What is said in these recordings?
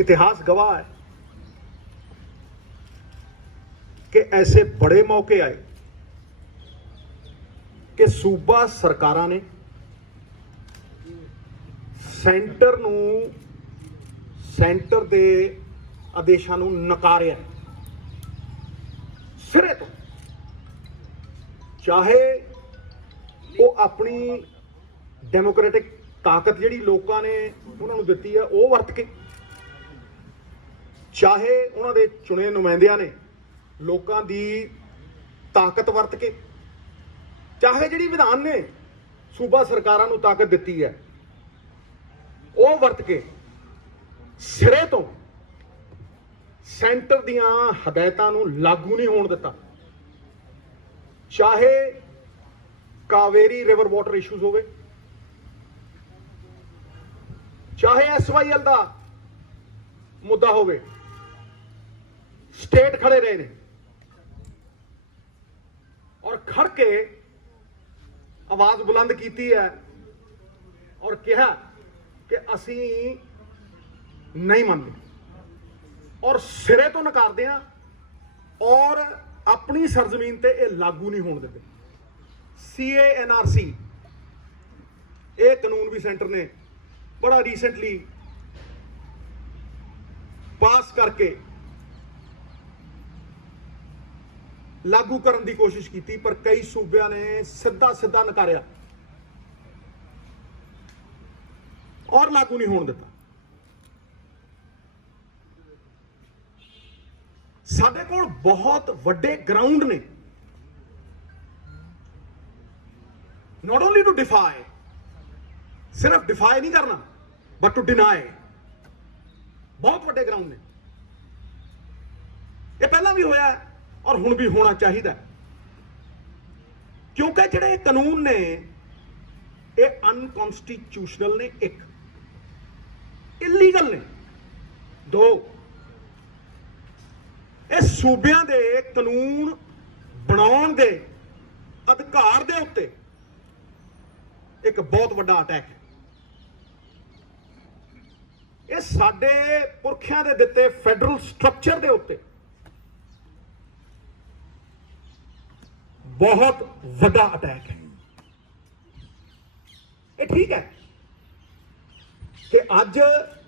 इतिहास गवाह है कि ऐसे बड़े मौके आए कि सूबा सरकारां ने सेंटर दे आदेशां नूं नकारिया सिरे तो, चाहे वो अपनी डेमोक्रेटिक ताकत जिहड़ी लोकां ने उन्हां नूं दित्ती है वो वरत के, चाहे उन्हां दे चुने नुमाइंदियां ने लोकां दी ताकत वरत के, चाहे जिहड़ी विधान ने सूबा सरकारां नूं ताकत दित्ती है वो वरत के सिरे तो सेंटर दियां हदायतां नूं लागू नहीं होण दित्ता। चाहे कावेरी रिवर वाटर इशूज होवे, चाहे SYL दा मुद्दा होवे, स्टेट खड़े रहे ने और खड़ के आवाज बुलंद की है और कहा कि असी नहीं मानते और सिरे तो नकारते हैं और अपनी सरजमीन ते ये लागू नहीं होने देते। CA NRC ये कानून भी सेंटर ने बड़ा रीसेंटली पास करके लागू करने की कोशिश की, पर कई सूबियां ने सीधा सीधा नकारिया और लागू नहीं होने दिता। साडे कोल बहुत वड्डे ग्राउंड ने, नॉट ओनली टू डिफाई, सिर्फ डिफाई नहीं करना बट टू डिनाई, बहुत वड्डे ग्राउंड ने। ये पहला भी होया और हुण भी होना चाहिए, क्योंकि जिहड़े कानून ने ये अनकॉन्स्टिट्यूशनल ने, एक इलीगल ने, दो ये सूबियां दे कानून बनाउण दे अधिकार दे उत्ते एक बहुत वड्डा अटैक है। ये साडे पुरखियां दे दित्ते फैडरल स्ट्रक्चर दे उत्ते बहुत वड्डा अटैक है। ये ठीक है कि अज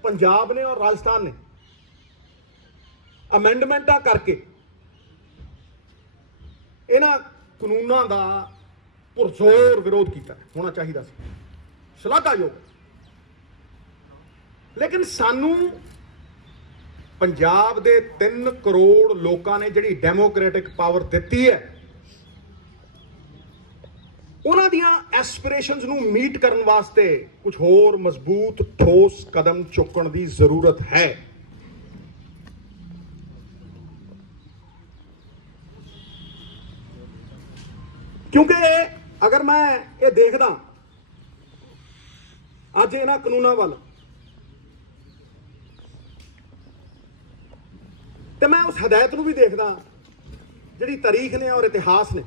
पंजाब ने और राजस्थान ने अमेंडमेंटा करके इन्हां कानूनां दा पुरजोर विरोध किया, होना चाहिए सी, शलाघायोग। लेकिन सानू पंजाब दे 3 करोड़ लोकां ने जिहड़ी डेमोक्रेटिक पावर दित्ती है उन्हां दियां एस्पिरेशनस नूं मीट करन वास्ते कुछ होर मजबूत ठोस कदम चुकण दी जरूरत है। क्योंकि अगर मैं ये देखदा अज इन्हां कानूनां वल ते मैं उस हदायत नूं भी देखदा जिहड़ी तारीख ने और इतिहास ने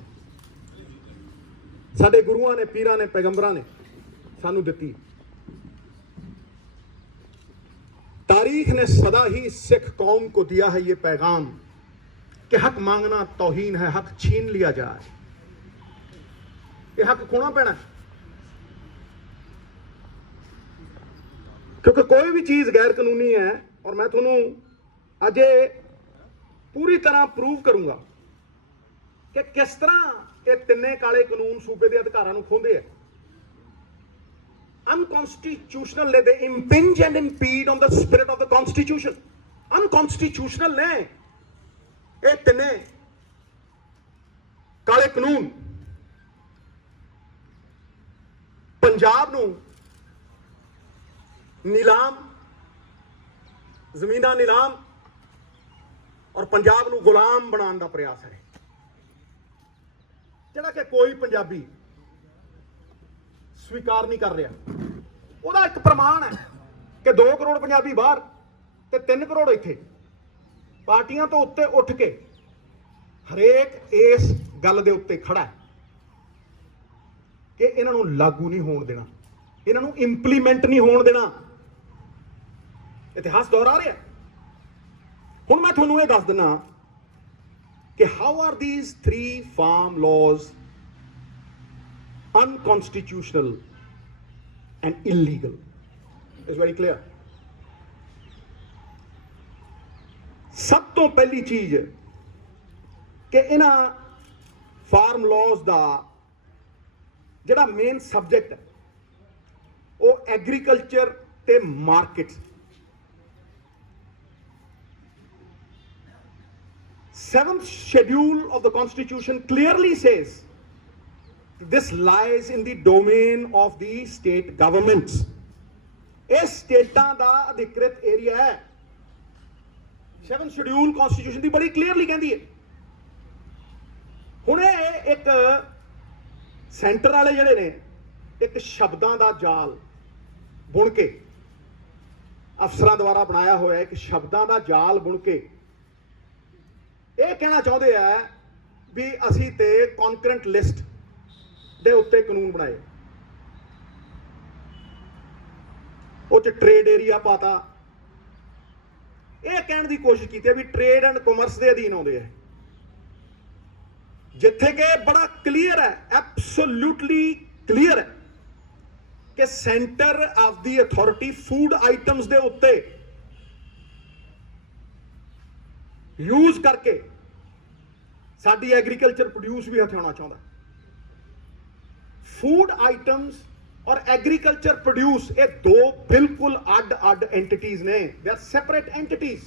साडे गुरुआं ने, पीरां ने, पैगंबरां ने सानू दित्ती। तारीख ने सदा ही सिख कौम को दिया है ये पैगाम कि हक मांगना तौहीन है, हक छीन लिया जाए, ये हक खोना पैना, क्योंकि कोई भी चीज गैर कानूनी है। और मैं तुहानू अजे पूरी तरह प्रूव करूंगा कि किस तरह ये तिन्ने काले कानून सूबे के अधिकारां नूं खोंदे है। अनकॉन्स्टिट्यूशनल ने, they impinge and impede on the spirit of the constitution. Unconstitutional ने ये तिन्ने काले कानून पंजाब नूं नीलाम, जमीना नीलाम और पंजाब नूं गुलाम बनाने का प्रयास है, जिहड़ा कि कोई पंजाबी स्वीकार नहीं कर रहा। ਉਹਦਾ एक प्रमाण है कि 2 करोड़ पंजाबी बाहर ते 3 करोड़ इत्थे पार्टियां तो उत्ते उठ के ਹਰੇਕ ਇਸ ਗੱਲ ਦੇ ਉੱਤੇ ਖੜਾ ਹੈ ਕਿ ਇਹਨਾਂ ਨੂੰ ਲਾਗੂ ਨਹੀਂ ਹੋਣ ਦੇਣਾ, ਇਹਨਾਂ ਨੂੰ ਇੰਪਲੀਮੈਂਟ ਨਹੀਂ ਹੋਣ ਦੇਣਾ। ਇਤਿਹਾਸ ਦੁਹਰਾ ਰਿਹਾ। ਹੁਣ ਮੈਂ ਤੁਹਾਨੂੰ ਇਹ ਦੱਸ ਦਿੰਦਾ ਕਿ how are these 3 farm laws unconstitutional and illegal. It's very clear. ਸਭ ਤੋਂ ਪਹਿਲੀ ਚੀਜ਼ ਕਿ ਇਹਨਾਂ ਫਾਰਮ ਲਾਜ਼ ਦਾ ਜਿਹੜਾ ਮੇਨ ਸਬਜੈਕਟ ਹੈ ਉਹ ਐਗਰੀਕਲਚਰ ਤੇ market. 7th schedule of the constitution clearly says this lies in the domain of the state governments. ਇਹ ਸਟੇਟਾਂ ਦਾ ਅਧਿਕ੍ਰਿਤ ਏਰੀਆ ਹੈ। 7th schedule constitution ਦੀ ਬੜੀ ਕਲੀਅਰਲੀ ਕਹਿੰਦੀ ਹੈ। ਹੁਣ ਇਹ ਇੱਕ ਸੈਂਟਰ ਵਾਲੇ ਜਿਹੜੇ ਨੇ ਇੱਕ ਸ਼ਬਦਾਂ ਦਾ ਜਾਲ ਬੁਣ ਕੇ, ਅਫਸਰਾਂ ਦੁਆਰਾ ਬਣਾਇਆ ਹੋਇਆ ਇੱਕ ਸ਼ਬਦਾਂ ਦਾ ਜਾਲ ਬੁਣ ਕੇ ਇਹ ਕਹਿਣਾ ਚਾਹੁੰਦੇ ਆ ਵੀ ਅਸੀਂ ਤੇ ਕੌਨਕਰੈਂਟ ਲਿਸਟ ਦੇ ਉੱਤੇ ਕਾਨੂੰਨ ਬਣਾਏ, ਉਹ 'ਚ ਟ੍ਰੇਡ ਏਰੀਆ ਪਾਤਾ। ਇਹ ਕਹਿਣ ਦੀ ਕੋਸ਼ਿਸ਼ ਕੀਤੀ ਹੈ ਵੀ ਟ੍ਰੇਡ ਐਂਡ ਕਾਮਰਸ ਦੇ ਅਧੀਨ ਆਉਂਦੇ ਆ, ਜਿੱਥੇ ਕਿ ਬੜਾ ਕਲੀਅਰ ਹੈ, ਐਬਸੋਲੂਟਲੀ ਕਲੀਅਰ ਹੈ ਕਿ centre of the authority food items ਦੇ ਉੱਤੇ ਯੂਜ਼ ਕਰਕੇ ਸਾਡੀ ਐਗਰੀਕਲਚਰ ਪ੍ਰੋਡਿਊਸ ਵੀ ਹਥਿਆਉਣਾ ਚਾਹੁੰਦਾ। ਫੂਡ ਆਈਟਮਸ ਔਰ ਐਗਰੀਕਲਚਰ ਪ੍ਰੋਡਿਊਸ ਇਹ ਦੋ ਬਿਲਕੁਲ ਅੱਡ ਐਂਟੀਟੀਜ਼ ਨੇ, ਦੇ ਆਰ ਸੈਪਰੇਟ ਐਂਟੀਟੀਜ਼।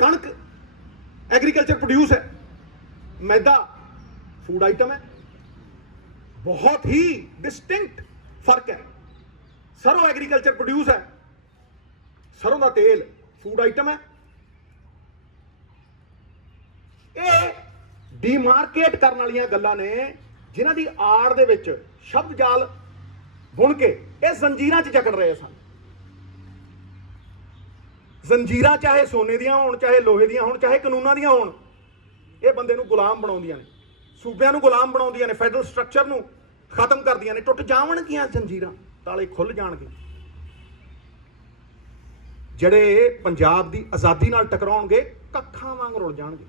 ਕਣਕ ਐਗਰੀਕਲਚਰ ਪ੍ਰੋਡਿਊਸ ਹੈ, मैदा फूड आइटम है, बहुत ही डिस्टिंक्ट फर्क है। सरों एग्रीकल्चर प्रोड्यूस है, सरों का तेल फूड आइटम है। ये डीमार्केट करने वाली गल्लां ने जिन्हां दी आड़ दे विच शब्द जाल बुन के ये जंजीरां च जकड़ रहे सन। जंजीरां चाहे सोने दियां होण, चाहे लोहे दियां होण, चाहे कानूनां दियां होण, ਇਹ ਬੰਦੇ ਨੂੰ ਗੁਲਾਮ ਬਣਾਉਂਦੀਆਂ ਨੇ, ਸੂਬਿਆਂ ਨੂੰ ਗੁਲਾਮ ਬਣਾਉਂਦੀਆਂ ਨੇ, ਫੈਡਰਲ ਸਟਰਕਚਰ ਨੂੰ ਖਤਮ ਕਰਦੀਆਂ ਨੇ। ਟੁੱਟ ਜਾਵਣਗੀਆਂ ਜੰਜੀਰਾਂ, ਤਾਲੇ ਖੁੱਲ ਜਾਣਗੇ। ਜਿਹੜੇ ਪੰਜਾਬ ਦੀ ਆਜ਼ਾਦੀ ਨਾਲ ਟਕਰਾਉਣਗੇ ਕੱਖਾਂ ਵਾਂਗ ਰੁਲ ਜਾਣਗੇ।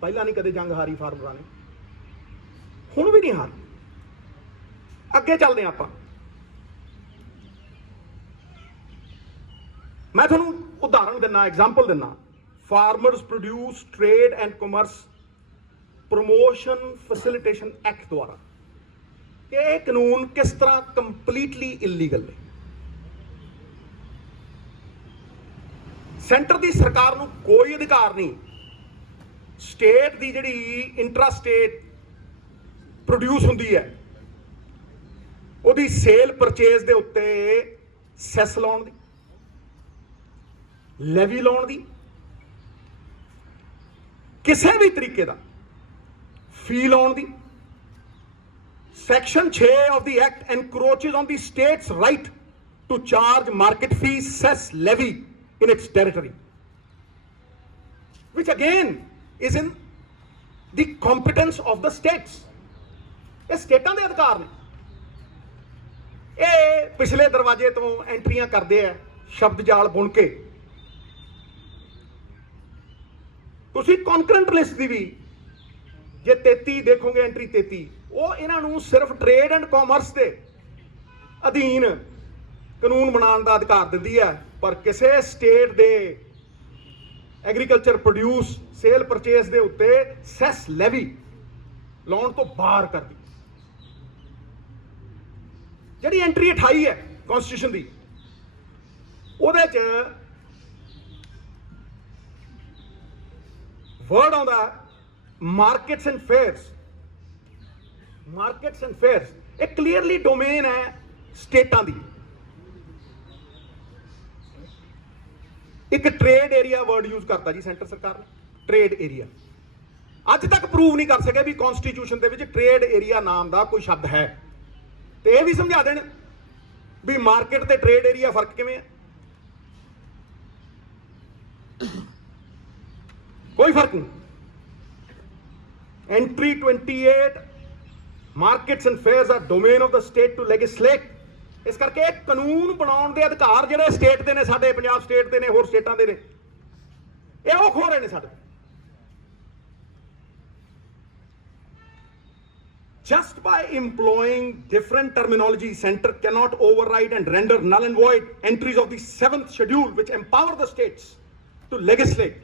ਪਹਿਲਾਂ ਨਹੀਂ ਕਦੇ ਜੰਗ ਹਾਰੀ ਫਾਰਮਰਾਂ ਨੇ, ਹੁਣ ਵੀ ਨਹੀਂ ਹਾਰੀ। ਅੱਗੇ ਚੱਲਦੇ ਆਪਾਂ। ਮੈਂ ਤੁਹਾਨੂੰ ਉਦਾਹਰਣ ਦਿੰਦਾ, ਐਗਜ਼ਾਮਪਲ ਦਿੰਦਾ। Farmers produce trade and commerce promotion facilitation act द्वारा कि कानून किस तरह कंप्लीटली इलीगल है। सेंटर की सरकार नूं कोई अधिकार नहीं स्टेट की जिहड़ी इंट्रा स्टेट प्रोड्यूस हुंदी है उहदी सेल परचेज दे उत्ते सैस लाउण दी, लेवी लाउण दी, किसी भी तरीके का फी लाउण दी। Section 6 of the act encroaches on the states right to charge market fee, cess, levy in its territory, which again is in the competence of the states. ये स्टेटां दे अधिकार ने। ये पिछले दरवाजे तो एंट्रियां करते हैं शब्द जाल बुन के। ਤੁਸੀਂ ਕੌਨਕਰੈਂਟ ਲਿਸਟ ਦੀ ਵੀ ਜੇ 33 ਦੇਖੋਗੇ, ਐਂਟਰੀ 33, ਉਹ ਇਹਨਾਂ ਨੂੰ ਸਿਰਫ ਟ੍ਰੇਡ ਐਂਡ ਕਾਮਰਸ ਦੇ ਅਧੀਨ ਕਾਨੂੰਨ ਬਣਾਉਣ ਦਾ ਅਧਿਕਾਰ ਦਿੰਦੀ ਹੈ, ਪਰ ਕਿਸੇ ਸਟੇਟ ਦੇ ਐਗਰੀਕਲਚਰ ਪ੍ਰੋਡਿਊਸ ਸੇਲ ਪਰਚੇਸ ਦੇ ਉੱਤੇ ਸੈਸ ਲੈਵੀ ਲਾਉਣ ਤੋਂ ਬਾਹਰ ਕਰਦੀ। ਜਿਹੜੀ ਐਂਟਰੀ 28 ਹੈ ਕਨਸਟੀਟਿਊਸ਼ਨ ਦੀ, ਉਹਦੇ 'ਚ वर्ड आउंदा markets and fairs. Markets and fairs एक क्लीयरली डोमेन है स्टेटां दी। एक ट्रेड एरिया वर्ड यूज करता जी सेंटर सरकार ने, ट्रेड एरिया। अज तक प्रूव नहीं कर सके भी कॉन्स्टिट्यूशन दे विच ट्रेड एरिया नाम दा कोई शब्द है। तो यह भी समझा देन भी मार्केट ते ट्रेड एरिया फर्क किवें है। कोई फर्क नहीं। Entry 28 markets and fairs are domain of the state to legislate. इस करके कानून बनाने के अधिकार ਜਿਹੜੇ स्टेट ਦੇ ਨੇ, ਸਾਡੇ ਪੰਜਾਬ स्टेट ਦੇ ਨੇ, ਹੋਰ स्टेटां ਦੇ ਨੇ, ਇਹ ਉਹ ਖੋ ਰਹੇ ਨੇ ਸਾਡੇ। Just by employing different terminology, center cannot override and render null and void entries of the 7th schedule, which empower the states to legislate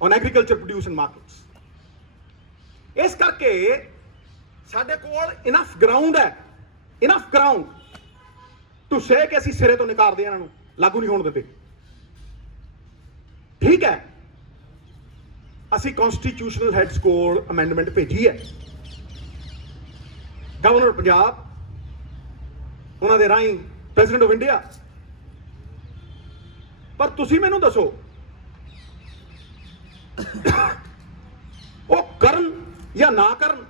on agriculture produce and markets. इस करके साडे कोल enough ground है, enough ground to say कि ਅਸੀਂ ਸਿਰੇ ਤੋਂ ਨਿਕਾਲਦੇ ਇਹਨਾਂ ਨੂੰ, ਲਾਗੂ ਨਹੀਂ ਹੋਣ ਦਿੰਦੇ। ठीक है, ਅਸੀਂ ਕਨਸਟੀਟਿਊਸ਼ਨਲ ਹੈਡਸ ਕੋਲ ਅਮੈਂਡਮੈਂਟ ਭੇਜੀ ਹੈ। ਗਵਰਨਰ ਪੰਜਾਬ, ਉਹਨਾਂ ਦੇ ਰਾਹੀਂ ਪ੍ਰੈਜ਼ੀਡੈਂਟ ਆਫ ਇੰਡੀਆ। ਪਰ ਤੁਸੀਂ ਮੈਨੂੰ ਦੱਸੋ, ਉਹ ਕਰਨ ਜਾਂ ਨਾ ਕਰਨ,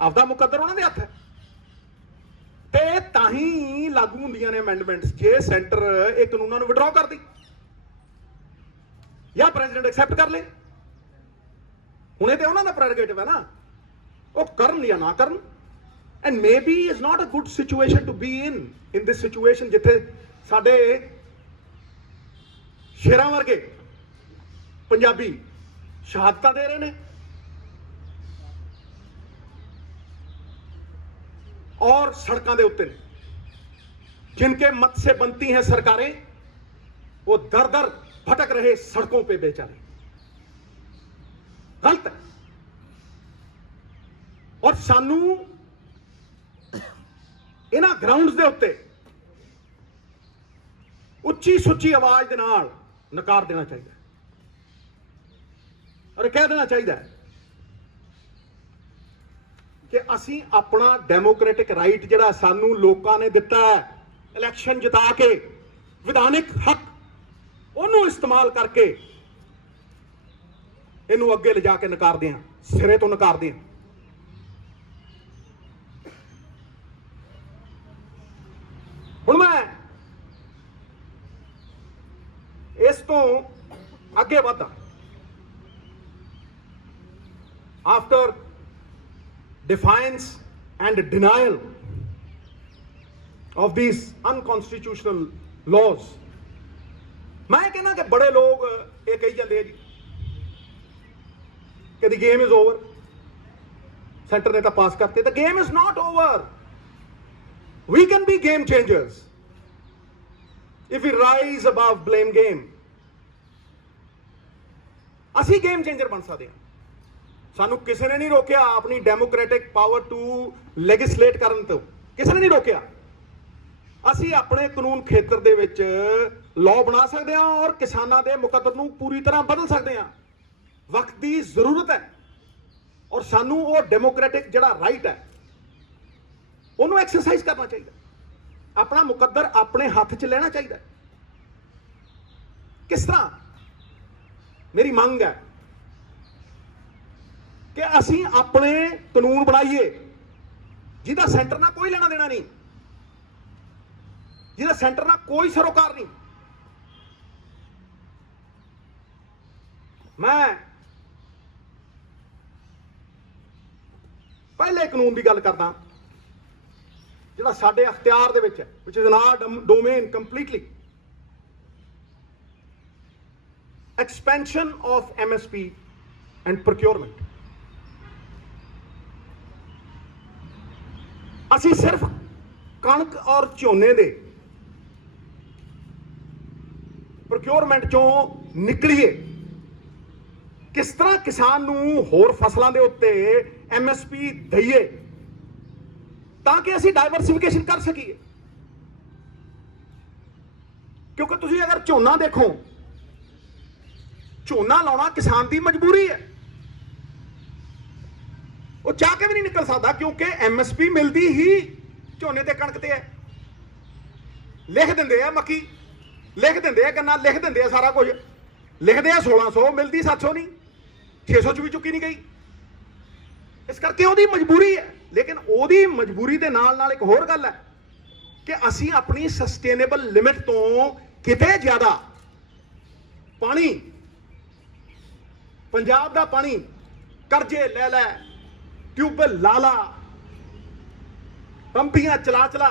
ਆਪਦਾ ਮੁਕੱਦਰ ਉਹਨਾਂ ਦੇ ਹੱਥ ਹੈ। ਤੇ ਤਾਂ ਹੀ ਲਾਗੂ ਹੁੰਦੀਆਂ ਨੇ ਅਮੈਂਡਮੈਂਟਸ ਜੇ ਸੈਂਟਰ ਇਹ ਕਾਨੂੰਨਾਂ ਨੂੰ ਵਿਡਰਾਅ ਕਰਦੀ ਜਾਂ ਪ੍ਰੈਜ਼ੀਡੈਂਟ ਐਕਸੈਪਟ ਕਰ ਲੇ। ਹੁਣ ਇਹ ਤੇ ਉਹਨਾਂ ਦਾ ਪ੍ਰੈਰੋਗੇਟਿਵ ਹੈ ਨਾ, ਉਹ ਕਰਨ ਜਾਂ ਨਾ ਕਰਨ। And maybe is not a good situation to be in this situation, ਜਿੱਥੇ ਸਾਡੇ ਸ਼ੇਰਾਂ ਵਰਗੇ ਪੰਜਾਬੀ ਸ਼ਹਾਦਤਾਂ ਦੇ ਰਹੇ ਨੇ और सड़कों के उत्ते जिनके मत से बनती हैं सरकारें, वो दर दर भटक रहे सड़कों पे बेचारे। गलत है। और सानू इन्हां ग्राउंड्स दे उत्ते उच्ची सुच्ची आवाज दे नाल नकार देना चाहिए और कह देना चाहिए कि असी अपना डेमोक्रेटिक राइट जिहड़ा सानू लोकां ने दिता है इलैक्शन जिता के, विधानिक हक, उन्होंने इस्तेमाल करके इनू अगे ले जाके नकारदे हां, सिरे तो नकारदे हां। हुण मैं इस तो अगे वधा after defiance and denial of these unconstitutional laws, मैं कहना कि बड़े लोग ये कही जाते जी कि the game is over, centre ने तो पास करते। the game is not over, we can be game changers if we rise above blame game। ਅਸੀਂ game changer बन सकते हैं। सानू किसी ने नहीं रोकया अपनी डेमोक्रेटिक पावर टू लेजिस्लेट करन तो, किसी ने नहीं रोकया। असी अपने कानून खेतर दे विच लॉ बना सकते हैं और किसानां दे मुकद्दर नूं पूरी तरह बदल सकते हैं। वक्त की जरूरत है और सानू वो डेमोक्रेटिक जिहड़ा राइट है उन्होंने एक्सरसाइज करना चाहिए, अपना मुकद्दर अपने हाथ च लेना चाहिए। किस तरह मेरी मांग है कि असी अपने कानून बनाइए जिहदा सेंटर ना कोई लेना देना नहीं, जिहदा सेंटर ना कोई सरोकार नहीं। मैं पहले कानून की गल करदा जिहड़ा साडे अख्तियार दे विच है, which is an hour domain completely, expansion of MSP and procurement. ਅਸੀਂ सिर्फ कणक और झोने दे प्रोक्योरमेंट चों निकलीए, किस तरह किसान नूं होर फसलों के उत्ते MSP दईए ताकि असी डाइवर्सिफिकेशन कर सकीए। क्योंकि तुसीं अगर झोना देखो, झोना लाउणा किसान की मजबूरी है, वो चाह के भी नहीं निकल सकता क्योंकि MSP मिलती ही झोने ते कणक ते है। लिख देंदे आ मक्की, लिख देंदे आ गन्ना, लिख देंदे आ सारा कुछ, लिखते हैं 1600, मिलती 700 नहीं, 600 च भी चुकी नहीं गई। इस करके ਉਹਦੀ मजबूरी है। लेकिन ਉਹਦੀ मजबूरी ਦੇ ਨਾਲ एक होर गल है कि ਅਸੀਂ अपनी सस्टेनेबल लिमिट तो किते ज्यादा पानी पंजाब दा पानी करजे लै लै, ट्यूबवैल ला ला, पंपियां चला चला,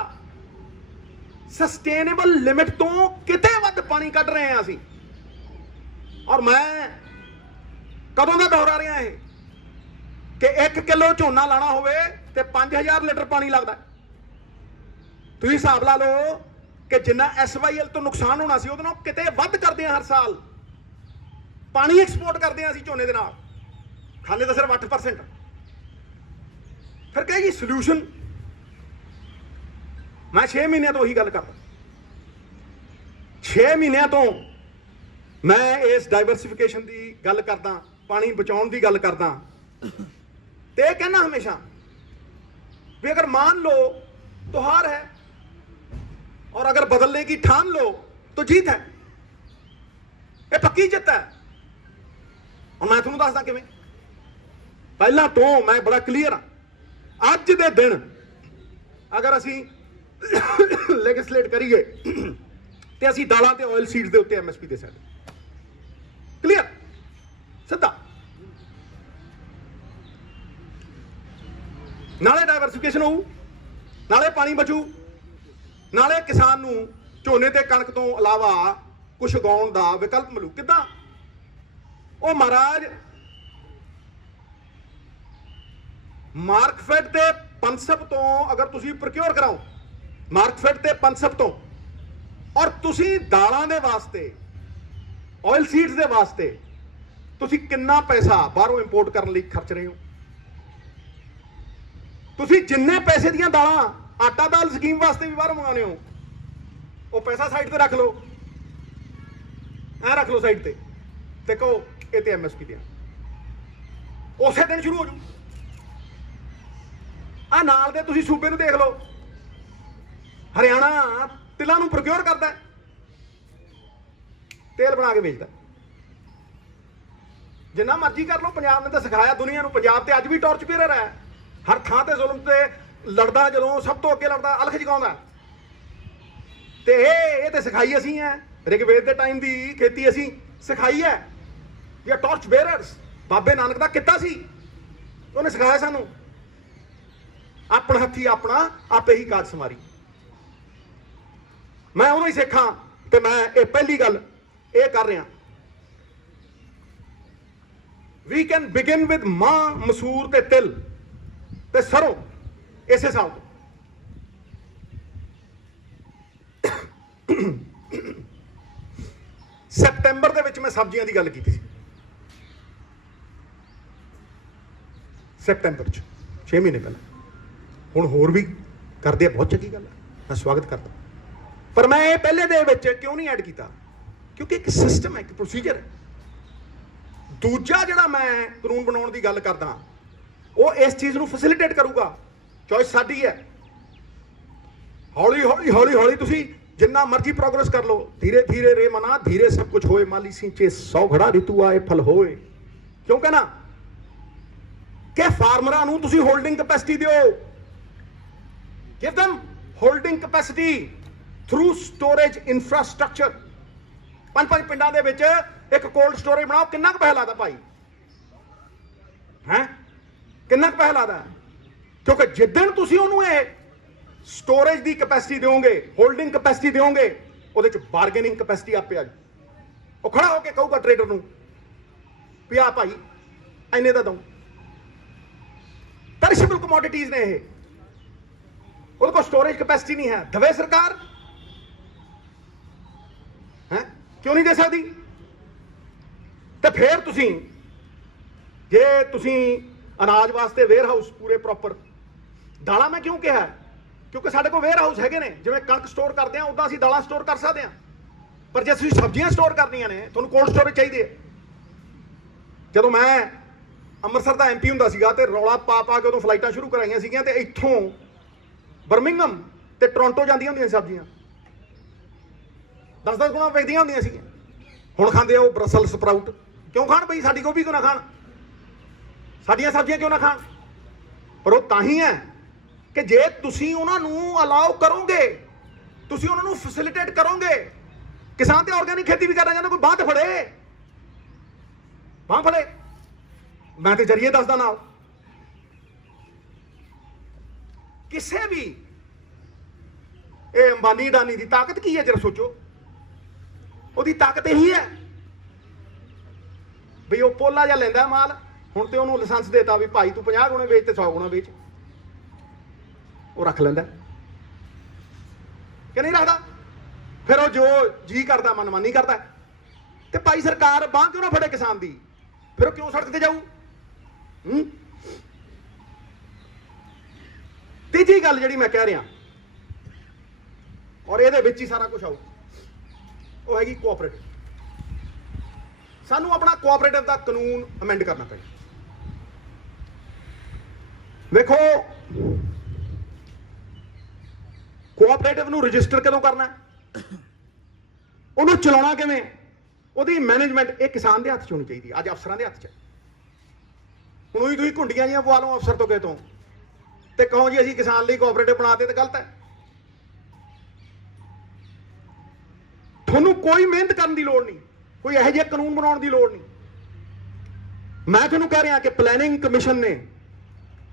सस्टेनेबल लिमिट तो किते वध पानी कढ रहे हैं असीं। और मैं कदों दा दोहरा रहा है कि 1 किलो झोना लाना होवे ते 5000 लीटर पानी लगता। तुसीं हिसाब ला लो कि जिन्ना SYL तो नुकसान होना सी, उहदे नालों किते वध करदे हैं हर साल। पानी एक्सपोर्ट करते हैं असीं झोने दे नाल, खाने तो सिर्फ 8%। फिर कहे जी सोल्यूशन। मैं 6 महीनों तो वही गल करदा, 6 महीनों तो मैं इस डाइवर्सिफिकेशन की गल करदा, पानी बचाउण की गल करदा, ते कहना हमेशा भी अगर मान लो तो हार है, और अगर बदलने की ठान लो तो जीत है। ये पक्की जित है। और मैं तुहानूं दसदा किवें। पहला तो मैं बड़ा क्लीयर हाँ, अज दे दिन अगर असीं लैजिस्लेट करिए ते असीं दालां ते ऑयल सीड्स दे उत्ते MSP दे सकदे। क्लीयर सीधा। नाले डाइवर्सिफिकेशन होऊ, नाले पानी बचू, नाले किसान नूं झोने ते कणक तो इलावा कुछ उगाउण दा विकल्प मिलू। किद्दां? ਉਹ महाराज मार्कफेड ते पंसप तो अगर तुसी प्रोक्योर कराओ, मार्कफेड ते पंसप तो, और तुसी दालां दे वास्ते, ऑयल सीड्स दे वास्ते तुसी कितना पैसा बाहरों इंपोर्ट करने लई खर्च रहे हो। तुसी जिन्ने पैसे दियां दालां आटा दाल स्कीम वास्ते भी बाहरों मंगाने हो, वो पैसा साइड ते रख लो, रख लो साइड ते कहो ये तो MSP दिया, उस दिन शुरू हो जू। आ नाल दे तुसी सूबे नूं देख लो, हरियाणा तिलां नूं प्रोक्योर करता है, तेल बना के बेचता। जिन्ना मर्जी कर लो, पंजाब ने तो सिखाया दुनिया नूं। पंजाब ते अज भी टॉर्च बेरर है, हर थां ते जुल्म ते लड़दा, जदों सब तो अगे लड़दा अलख जगाउंदा। ते ये ते सिखाई असीं है, रिगवेद के टाइम की खेती असीं सिखाई है। या टॉर्च बेरर्स बाबे नानक का किता सी, उन्हें सिखाया सानू, अपने हथी अपना आपे ही काज संवारी। मैं उन्होंने सिखा, तो मैं ये पहली गल ये कर रहा। वी कैन बिगिन विद मां, मसूर ते तिल ते सरों इसे साल तो। सितंबर दे विच मैं सब्जियां की गल की सी, सितंबर 6 महीने पहले। हुण होर भी करदे, बहुत चंगी गल है, मैं स्वागत करता। पर मैं ये पहले दे विच क्यों नहीं ऐड किया? क्योंकि एक सिस्टम है, एक प्रोसीजर है। दूजा जिहड़ा मैं कानून बनाउण की गल करदा, वो इस चीज़ नूं फैसिलिटेट करूगा। चॉइस साडी है। हौली हौली हौली हौली तुसीं जिन्ना मर्जी प्रोग्रेस कर लो, धीरे धीरे रे मना धीरे सब कुछ होए, माली सिंचे 100 घड़ा ऋतु आए फल होए। क्यों कहना कि फार्मरां नूं तुसीं होल्डिंग कैपेसिटी दिओ, give them holding capacity through storage infrastructure. 5-5 पिंडां दे विच एक कोल्ड स्टोरेज बनाओ, किन्ना क पैसा लगदा भाई? हैं किन्ना क पैसा लगदा? क्योंकि जिद्दण तुसीं उहनूं ये स्टोरेज की कैपेसिटी दोगे, होल्डिंग कैपेसिटी दोगे, वो बारगेनिंग कैपेसिटी आपे आ जाए। वो खड़ा होकर कहूगा ट्रेडर नूं भी आ भाई इन्ने दा दूं। पेरिशेबल कमोडिटीज ने ये, वो को स्टोरेज कैपेसिटी नहीं है, दवे सरकार है, क्यों नहीं दे सकती? तो फिर तुसीं जे तुसीं अनाज वास्ते वेयर हाउस पूरे प्रॉपर, दालां मैं क्यों कहा? क्योंकि साढ़े को वेयर हाउस है ने, जिवें कणक स्टोर करते हैं उदा असीं दालां स्टोर कर सकते हैं। पर जे तुसीं सब्जियां स्टोर करनियां ने, तुहानूं कोल्ड स्टोरेज चाहिए। जदों मैं ਅੰਮ੍ਰਿਤਸਰ ਦਾ MP ਹੁੰਦਾ ਸੀਗਾ ਤੇ ਰੌਲਾ ਪਾ ਕੇ ਉਦੋਂ ਫਲਾਈਟਾਂ ਸ਼ੁਰੂ ਕਰਾਈਆਂ ਸੀਗੀਆਂ ਤੇ ਇੱਥੋਂ ਬਰਮਿੰਗਮ ਤੇ ਟੋਰਾਂਟੋ ਜਾਂਦੀਆਂ ਹੁੰਦੀਆਂ ਸਬਜ਼ੀਆਂ 10-10 ਗੁਣਾ ਵੇਚਦੀਆਂ ਹੁੰਦੀਆਂ ਸੀਗੀਆਂ। ਹੁਣ ਖਾਂਦੇ ਆ ਉਹ ਬਰਸਲ ਸਪਰਾਊਟ। ਕਿਉਂ ਖਾਣ ਬਈ? ਸਾਡੀ ਗੋਭੀ ਕਿਉਂ ਨਾ ਖਾਣ, ਸਾਡੀਆਂ ਸਬਜ਼ੀਆਂ ਕਿਉਂ ਨਾ ਖਾਣ? ਪਰ ਉਹ ਤਾਂ ਹੀ ਹੈ ਕਿ ਜੇ ਤੁਸੀਂ ਉਹਨਾਂ ਨੂੰ ਅਲਾਉ ਕਰੋਗੇ, ਤੁਸੀਂ ਉਹਨਾਂ ਨੂੰ ਫੈਸਿਲਿਟੇਟ ਕਰੋਗੇ। ਕਿਸਾਨ ਤੇ ਆਰਗੈਨਿਕ खेती भी कर रहे हैं, कोई बात फड़े ਬਾਂਹ ਫੜੇ। ਮੈਂ ਤੇ ਜਰੀਏ ਦੱਸਦਾ ਨਾਲ। ਕਿਸੇ ਵੀ ਇਹ ਅੰਬਾਨੀ ਅਡਾਨੀ ਦੀ ਤਾਕਤ ਕੀ ਹੈ ਜਰਾ ਸੋਚੋ। ਉਹਦੀ ਤਾਕਤ ਇਹੀ ਹੈ ਵੀ ਉਹ ਪੋਲਾ ਜਿਹਾ ਲੈਂਦਾ ਮਾਲ। ਹੁਣ ਤੇ ਉਹਨੂੰ ਲਾਇਸੈਂਸ ਦੇਤਾ ਵੀ ਭਾਈ ਤੂੰ 50 ਗੁਣੇ ਵੇਚ ਤੇ 100 ਗੁਣਾ ਵੇਚ। ਉਹ ਰੱਖ ਲੈਂਦਾ ਕਿ ਨਹੀਂ ਰੱਖਦਾ। ਫਿਰ ਉਹ ਜੋ ਜੀ ਕਰਦਾ ਮਨਮਾਨੀ ਕਰਦਾ। ਤੇ ਭਾਈ ਸਰਕਾਰ ਬਾਂਹ ਕਿਉਂ ਨਾ ਫੜੇ ਕਿਸਾਨ ਦੀ? ਫਿਰ ਉਹ ਕਿਉਂ ਸੜਕ ਤੇ ਜਾਊ? ਤੀਜੀ ਗੱਲ ਜਿਹੜੀ ਮੈਂ ਕਹਿ ਰਿਹਾ ਔਰ ਇਹਦੇ ਵਿੱਚ ਹੀ ਸਾਰਾ ਕੁਝ ਆਊ, ਉਹ ਹੈਗੀ ਕੋਆਪਰੇਟਿਵ। ਸਾਨੂੰ ਆਪਣਾ ਕੋਆਪਰੇਟਿਵ ਦਾ ਕਾਨੂੰਨ ਅਮੈਂਡ ਕਰਨਾ ਪੈਣਾ। ਵੇਖੋ ਕੋਆਪਰੇਟਿਵ ਨੂੰ ਰਜਿਸਟਰ ਕਦੋਂ ਕਰਨਾ, ਉਹਨੂੰ ਚਲਾਉਣਾ ਕਿਵੇਂ, ਉਹਦੀ ਮੈਨੇਜਮੈਂਟ ਇਹ ਕਿਸਾਨ ਦੇ ਹੱਥ 'ਚ ਹੋਣੀ ਚਾਹੀਦੀ। ਅੱਜ ਅਫਸਰਾਂ ਦੇ ਹੱਥ 'ਚ। ਹੁਣ ਉਹੀ ਤੁਸੀਂ ਘੁੰਡੀਆਂ ਜਿਹੀਆਂ ਪਵਾ ਲਓ ਅਫਸਰ ਤੋਂ ਕਿਸੇ ਤੋਂ ਤੇ ਕਹੋ ਜੀ ਅਸੀਂ ਕਿਸਾਨ ਲਈ ਕੋਆਪਰੇਟਿਵ ਬਣਾਤੇ, ਤੇ ਗਲਤ ਹੈ। ਤੁਹਾਨੂੰ ਕੋਈ ਮਿਹਨਤ ਕਰਨ ਦੀ ਲੋੜ ਨਹੀਂ, ਕੋਈ ਇਹੋ ਜਿਹਾ ਕਾਨੂੰਨ ਬਣਾਉਣ ਦੀ ਲੋੜ ਨਹੀਂ। ਮੈਂ ਤੁਹਾਨੂੰ ਕਹਿ ਰਿਹਾ ਕਿ ਪਲੈਨਿੰਗ ਕਮਿਸ਼ਨ ਨੇ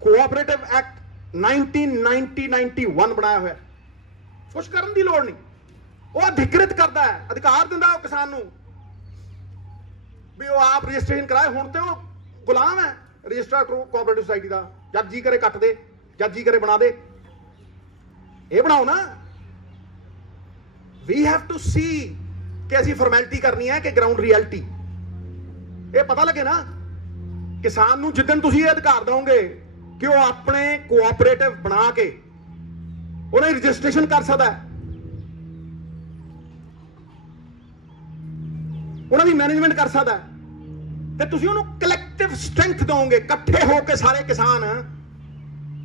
ਕੋਆਪਰੇਟਿਵ ਐਕਟ 1991 ਬਣਾਇਆ ਹੋਇਆ। ਕੁਛ ਕਰਨ ਦੀ ਲੋੜ ਨਹੀਂ। ਉਹ ਅਧਿਕ੍ਰਿਤ ਕਰਦਾ ਹੈ, ਅਧਿਕਾਰ ਦਿੰਦਾ ਉਹ ਕਿਸਾਨ ਨੂੰ ਵੀ ਉਹ ਆਪ ਰਜਿਸਟ੍ਰੇਸ਼ਨ ਕਰਾਏ। ਹੁਣ ਤੇ ਉਹ ਗੁਲਾਮ ਹੈ ਰਜਿਸਟਰਾਰ ਕੋਆਪਰੇਟਿਵ ਸੁਸਾਇਟੀ ਦਾ। ਜਦ ਜੀ ਕਰੇ ਕੱਟ ਦੇ, ਜਦ ਜੀ ਕਰੇ ਬਣਾ ਦੇ। ਇਹ ਬਣਾਓ ਨਾ। ਵੀ ਹੈਵ ਟੂ ਸੀ ਕਿ ਅਸੀਂ ਫਾਰਮੈਲਿਟੀ ਕਰਨੀ ਹੈ ਕਿ ਗਰਾਊਂਡ ਰਿਐਲਿਟੀ। ਇਹ ਪਤਾ ਲੱਗੇ ਨਾ ਕਿਸਾਨ ਨੂੰ। ਜਿੱਦਣ ਤੁਸੀਂ ਇਹ ਅਧਿਕਾਰ ਦਿਓਗੇ ਕਿ ਉਹ ਆਪਣੇ ਕੋਆਪਰੇਟਿਵ ਬਣਾ ਕੇ ਉਹਨੇ ਰਜਿਸਟ੍ਰੇਸ਼ਨ ਕਰ ਸਕਦਾ ਹੈ, ਉਹਨਾਂ ਦੀ ਮੈਨੇਜਮੈਂਟ ਕਰ ਸਕਦਾ ਹੈ, ਤੇ ਤੁਸੀਂ ਉਹਨੂੰ ਕਲੈਕਟਿਵ ਸਟਰੈਂਥ ਦਿਓਗੇ। ਇਕੱਠੇ ਹੋ ਕੇ ਸਾਰੇ ਕਿਸਾਨ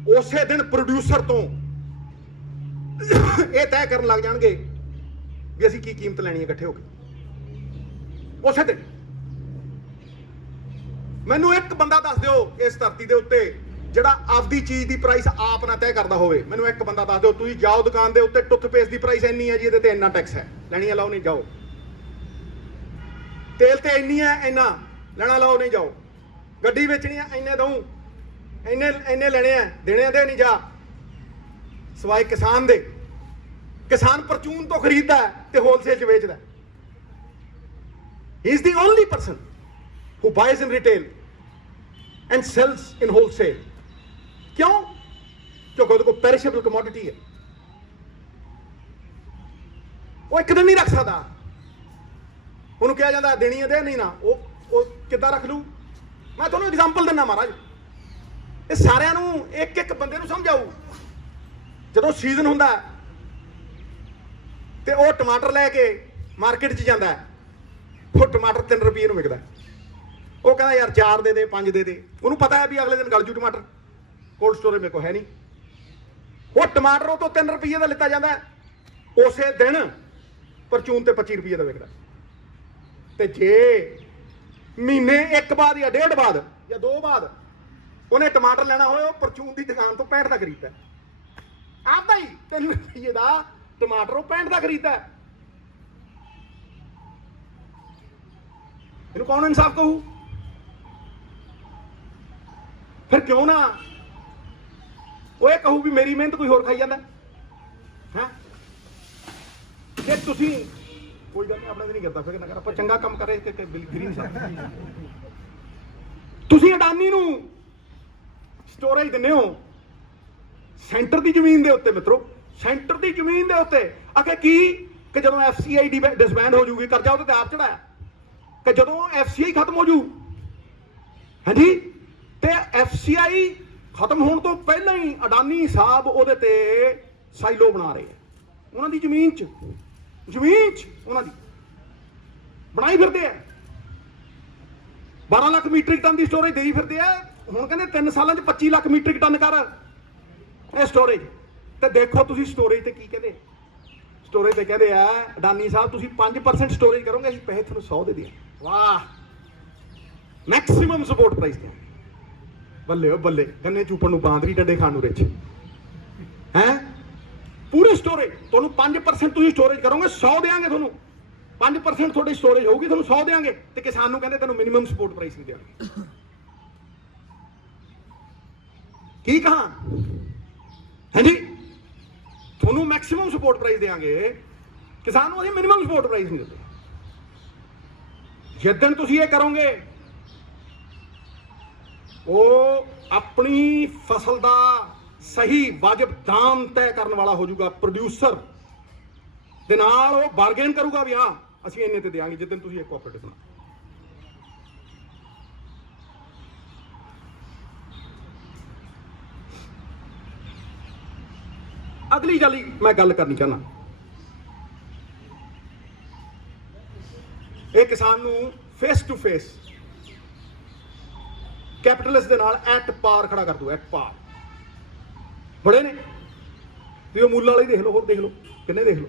ਉਸੇ ਦਿਨ ਪ੍ਰੋਡਿਊਸਰ ਤੋਂ ਇਹ ਤੈਅ ਕਰਨ ਲੱਗ ਜਾਣਗੇ ਵੀ ਅਸੀਂ ਕੀ ਕੀਮਤ ਲੈਣੀ ਹੈ ਇਕੱਠੇ ਹੋ ਕੇ ਉਸੇ ਦਿਨ। ਮੈਨੂੰ ਇੱਕ ਬੰਦਾ ਦੱਸ ਦਿਓ ਇਸ ਧਰਤੀ ਦੇ ਉੱਤੇ ਜਿਹੜਾ ਆਪਦੀ ਚੀਜ਼ ਦੀ ਪ੍ਰਾਈਸ ਆਪ ਨਾ ਤੈਅ ਕਰਦਾ ਹੋਵੇ। ਮੈਨੂੰ ਇੱਕ ਬੰਦਾ ਦੱਸ ਦਿਓ। ਤੁਸੀਂ ਜਾਓ ਦੁਕਾਨ ਦੇ ਉੱਤੇ, ਟੁੱਥਪੇਸਟ ਦੀ ਪ੍ਰਾਈਸ ਇੰਨੀ ਹੈ ਜੀ, ਇਹਦੇ ਤੇ ਇੰਨਾ ਟੈਕਸ ਹੈ, ਲੈਣੀ ਲਾਓ ਨਹੀਂ ਜਾਓ। ਤੇਲ ਤੇ ਇੰਨੀ ਹੈ, ਇੰਨਾ ਲੈਣਾ ਲਾਓ ਨਹੀਂ ਜਾਓ। ਗੱਡੀ ਵੇਚਣੀ ਹੈ, ਇੰਨੇ ਦਊਂ, ਇੰਨੇ ਲੈਣੇ ਆ, ਦੇਣੇ ਦੇ ਨਹੀਂ ਜਾ। ਸਵਾਏ ਕਿਸਾਨ ਦੇ। ਕਿਸਾਨ ਪਰਚੂਨ ਤੋਂ ਖਰੀਦਦਾ ਤੇ ਹੋਲਸੇਲ 'ਚ ਵੇਚਦਾ। ਹੀ is the only person who buys in retail and sells in wholesale। ਕਿਉਂ? ਕਿਉਂਕਿ ਉਹਦੇ ਕੋਲ ਪੈਰਿਸ਼ੇਬਲ ਕਮੋਡਿਟੀ ਹੈ। ਉਹ ਇੱਕ ਦਿਨ ਨਹੀਂ ਰੱਖ ਸਕਦਾ। ਉਹਨੂੰ ਕਿਹਾ ਜਾਂਦਾ ਦੇਣੀ ਹੈ ਦੇ, ਨਹੀਂ ਨਾ ਉਹ ਕਿੱਦਾਂ ਰੱਖ ਲੂ। ਮੈਂ ਤੁਹਾਨੂੰ ਐਗਜ਼ਾਮਪਲ ਦਿੰਦਾ ਮਹਾਰਾਜ। ਇਹ ਸਾਰਿਆਂ ਨੂੰ ਇੱਕ ਇੱਕ ਬੰਦੇ ਨੂੰ ਸਮਝ ਆਊ। ਜਦੋਂ ਸੀਜ਼ਨ ਹੁੰਦਾ ਤੇ ਉਹ ਟਮਾਟਰ ਲੈ ਕੇ ਮਾਰਕੀਟ 'ਚ ਜਾਂਦਾ, ਉਹ ਟਮਾਟਰ 3 ਰੁਪਏ ਨੂੰ ਵਿਕਦਾ। ਉਹ ਕਹਿੰਦਾ ਯਾਰ 4 ਦੇ ਦੇ, 5 ਦੇ ਦੇ। ਉਹਨੂੰ ਪਤਾ ਹੈ ਵੀ ਅਗਲੇ ਦਿਨ ਗਲ ਜੂ ਟਮਾਟਰ। ਕੋਲਡ ਸਟੋਰੇਜ ਮੇਰੇ ਕੋਲ ਹੈ ਨਹੀਂ। ਉਹ ਟਮਾਟਰ ਉਹ ਤੋਂ 3 ਰੁਪਏ ਦਾ ਲਿੱਤਾ ਜਾਂਦਾ, ਉਸੇ ਦਿਨ ਪਰਚੂਨ ਤੇ 25 ਰੁਪਏ ਦਾ ਵਿਕਦਾ। ਤੇ ਜੇ ਮਹੀਨੇ ਇੱਕ ਬਾਅਦ ਜਾਂ ਡੇਢ ਬਾਅਦ ਜਾਂ 2 ਬਾਅਦ ਉਹਨੇ ਟਮਾਟਰ ਲੈਣਾ ਹੋਏ, ਉਹ ਪਰਚੂਨ ਦੀ ਦੁਕਾਨ ਤੋਂ 65 ਦਾ ਖਰੀਦਦਾ। ਆਪਦਾ ਹੀ 3 ਰੁਪਏ ਦਾ ਟਮਾਟਰ ਉਹ 65 ਦਾ ਖਰੀਦਦਾ। ਇਹਨੂੰ ਕੌਣ ਇਨਸਾਫ ਕਹੂ? ਫਿਰ ਕਿਉਂ ਨਾ ਉਹ ਇਹ ਕਹੂ ਵੀ ਮੇਰੀ ਮਿਹਨਤ ਕੋਈ ਹੋਰ ਖਾਈ ਜਾਂਦਾ ਹੈ। ਜੇ ਤੁਸੀਂ ਕੋਈ ਗੱਲ ਨਹੀਂ, ਆਪਣਾ ਤੇ ਨਹੀਂ ਕਰਦਾ ਫਿਰ ਨਾ ਕਰ, ਆਪਾਂ ਚੰਗਾ ਕੰਮ ਕਰੇ ਕਿ ਗ੍ਰੀਨ ਸਾਹਿਬ। ਤੁਸੀਂ ਅਡਾਨੀ ਨੂੰ ਸਟੋਰੇਜ ਦਿੰਦੇ ਹੋ ਸੈਂਟਰ ਦੀ ਜ਼ਮੀਨ ਦੇ ਉੱਤੇ। ਮਿੱਤਰੋ, ਸੈਂਟਰ ਦੀ ਜ਼ਮੀਨ ਦੇ ਉੱਤੇ ਅਗੇ ਕੀ ਕਿ ਜਦੋਂ FCI ਡਿਸਬੈਂਡ ਹੋ ਜੂਗੀ, ਕਰਜ਼ਾ ਉਹਦੇ ਤੇ ਆਪ ਚੜਾਇਆ, ਕਿ ਜਦੋਂ FCI ਖਤਮ ਹੋ ਜੂ, ਹਾਂਜੀ, ਤੇ FCI ਖਤਮ ਹੋਣ ਤੋਂ ਪਹਿਲਾਂ ਹੀ ਅਡਾਨੀ ਸਾਹਿਬ ਉਹਦੇ ਤੇ ਸਾਈਲੋ ਬਣਾ ਰਹੇ ਆ। ਉਹਨਾਂ ਦੀ ਜ਼ਮੀਨ 'ਚ ਉਹਨਾਂ ਦੀ ਬਣਾਈ ਫਿਰਦੇ ਆ। 12 ਲੱਖ ਮੀਟ੍ਰਿਕ ਟਨ ਦੀ ਸਟੋਰੇਜ ਦੇਈ ਫਿਰਦੇ ਆ। ਹੁਣ ਕਹਿੰਦੇ 3 ਸਾਲਾਂ 'ਚ 25 ਲੱਖ ਮੀਟ੍ਰਿਕ ਟਨ ਕਰ ਇਹ ਸਟੋਰੇਜ। ਤੇ ਦੇਖੋ ਤੁਸੀਂ ਸਟੋਰੇਜ ਤੇ ਕੀ ਕਹਿੰਦੇ। ਸਟੋਰੇਜ ਤੇ ਕਹਿੰਦੇ ਆ ਅਡਾਨੀ ਸਾਹਿਬ ਤੁਸੀਂ 5% ਸਟੋਰੇਜ ਕਰੋਗੇ, ਅਸੀਂ ਪੈਸੇ ਤੁਹਾਨੂੰ 100 ਦੇ ਦਿਆਂ। ਵਾਹ, ਮੈਕਸਿਮਮ ਸਪੋਰਟ ਪ੍ਰਾਈਸ ਤੇ। ਬੱਲੇ ਉਹ ਬੱਲੇ, ਗੰਨੇ ਚੂਪਣ ਨੂੰ ਬਾਂਦਰੀ, ਡੰਡੇ ਖਾਣ ਨੂੰ ਰਿਚ ਹੈ। ਪੂਰੀ ਸਟੋਰੇਜ ਤੁਹਾਨੂੰ 5% ਤੁਸੀਂ ਸਟੋਰੇਜ ਕਰੋਗੇ, 100 ਦੇਾਂਗੇ ਤੁਹਾਨੂੰ। 5% ਤੁਹਾਡੀ ਸਟੋਰੇਜ ਹੋਊਗੀ, ਤੁਹਾਨੂੰ 100 ਦੇਵਾਂਗੇ, ਤੇ ਕਿਸਾਨ ਨੂੰ ਕਹਿੰਦੇ ਤੈਨੂੰ ਮਿਨੀਮਮ ਸਪੋਰਟ ਪ੍ਰਾਈਸ ਨਹੀਂ ਦੇਵਾਂਗੇ। ਕੀ ਕਹਾਂ? ਹਾਂਜੀ, ਤੁਹਾਨੂੰ ਮੈਕਸਿਮਮ ਸਪੋਰਟ ਪ੍ਰਾਈਸ ਦੇਵਾਂਗੇ, ਕਿਸਾਨ ਨੂੰ ਅਸੀਂ ਮਿਨੀਮਮ ਸਪੋਰਟ ਪ੍ਰਾਈਸ ਨਹੀਂ ਦਿੰਦੇ। ਜਿੱਦਣ ਤੁਸੀਂ ਇਹ ਕਰੋਗੇ, ਉਹ ਆਪਣੀ ਫਸਲ ਦਾ ਸਹੀ ਵਾਜਬ ਦਾਮ ਤੈਅ ਕਰਨ ਵਾਲਾ ਹੋ ਜਾਊਗਾ। ਪ੍ਰੋਡਿਊਸਰ ਦੇ ਨਾਲ ਉਹ ਬਾਰਗੇਨ ਕਰੂਗਾ ਵੀ ਹਾਂ ਅਸੀਂ ਇੰਨੇ ਤੇ ਦੇਵਾਂਗੇ ਜਿੱਦਣ ਤੁਸੀਂ ਇਹ ਕੋਆਪਰੇਟਿਵ ਬਣਾ। ਅਗਲੀ ਜਾਲੀ ਮੈਂ ਗੱਲ ਕਰਨੀ ਚਾਹੁੰਦਾ, ਇਹ ਕਿਸਾਨ ਨੂੰ ਫੇਸ ਟੂ ਫੇਸ ਕੈਪੀਟਲਿਸਟ ਦੇ ਨਾਲ ਐਟ ਪਾਰ ਖੜਾ ਕਰ ਦੂ। ਐਟ ਪਾਰ ਬੜੇ ਨੇ, ਤੁਸੀਂ ਉਹ ਮੁੱਲ ਵਾਲੇ ਦੇਖ ਲਓ, ਹੋਰ ਦੇਖ ਲਓ ਕਿੰਨੇ, ਦੇਖ ਲਓ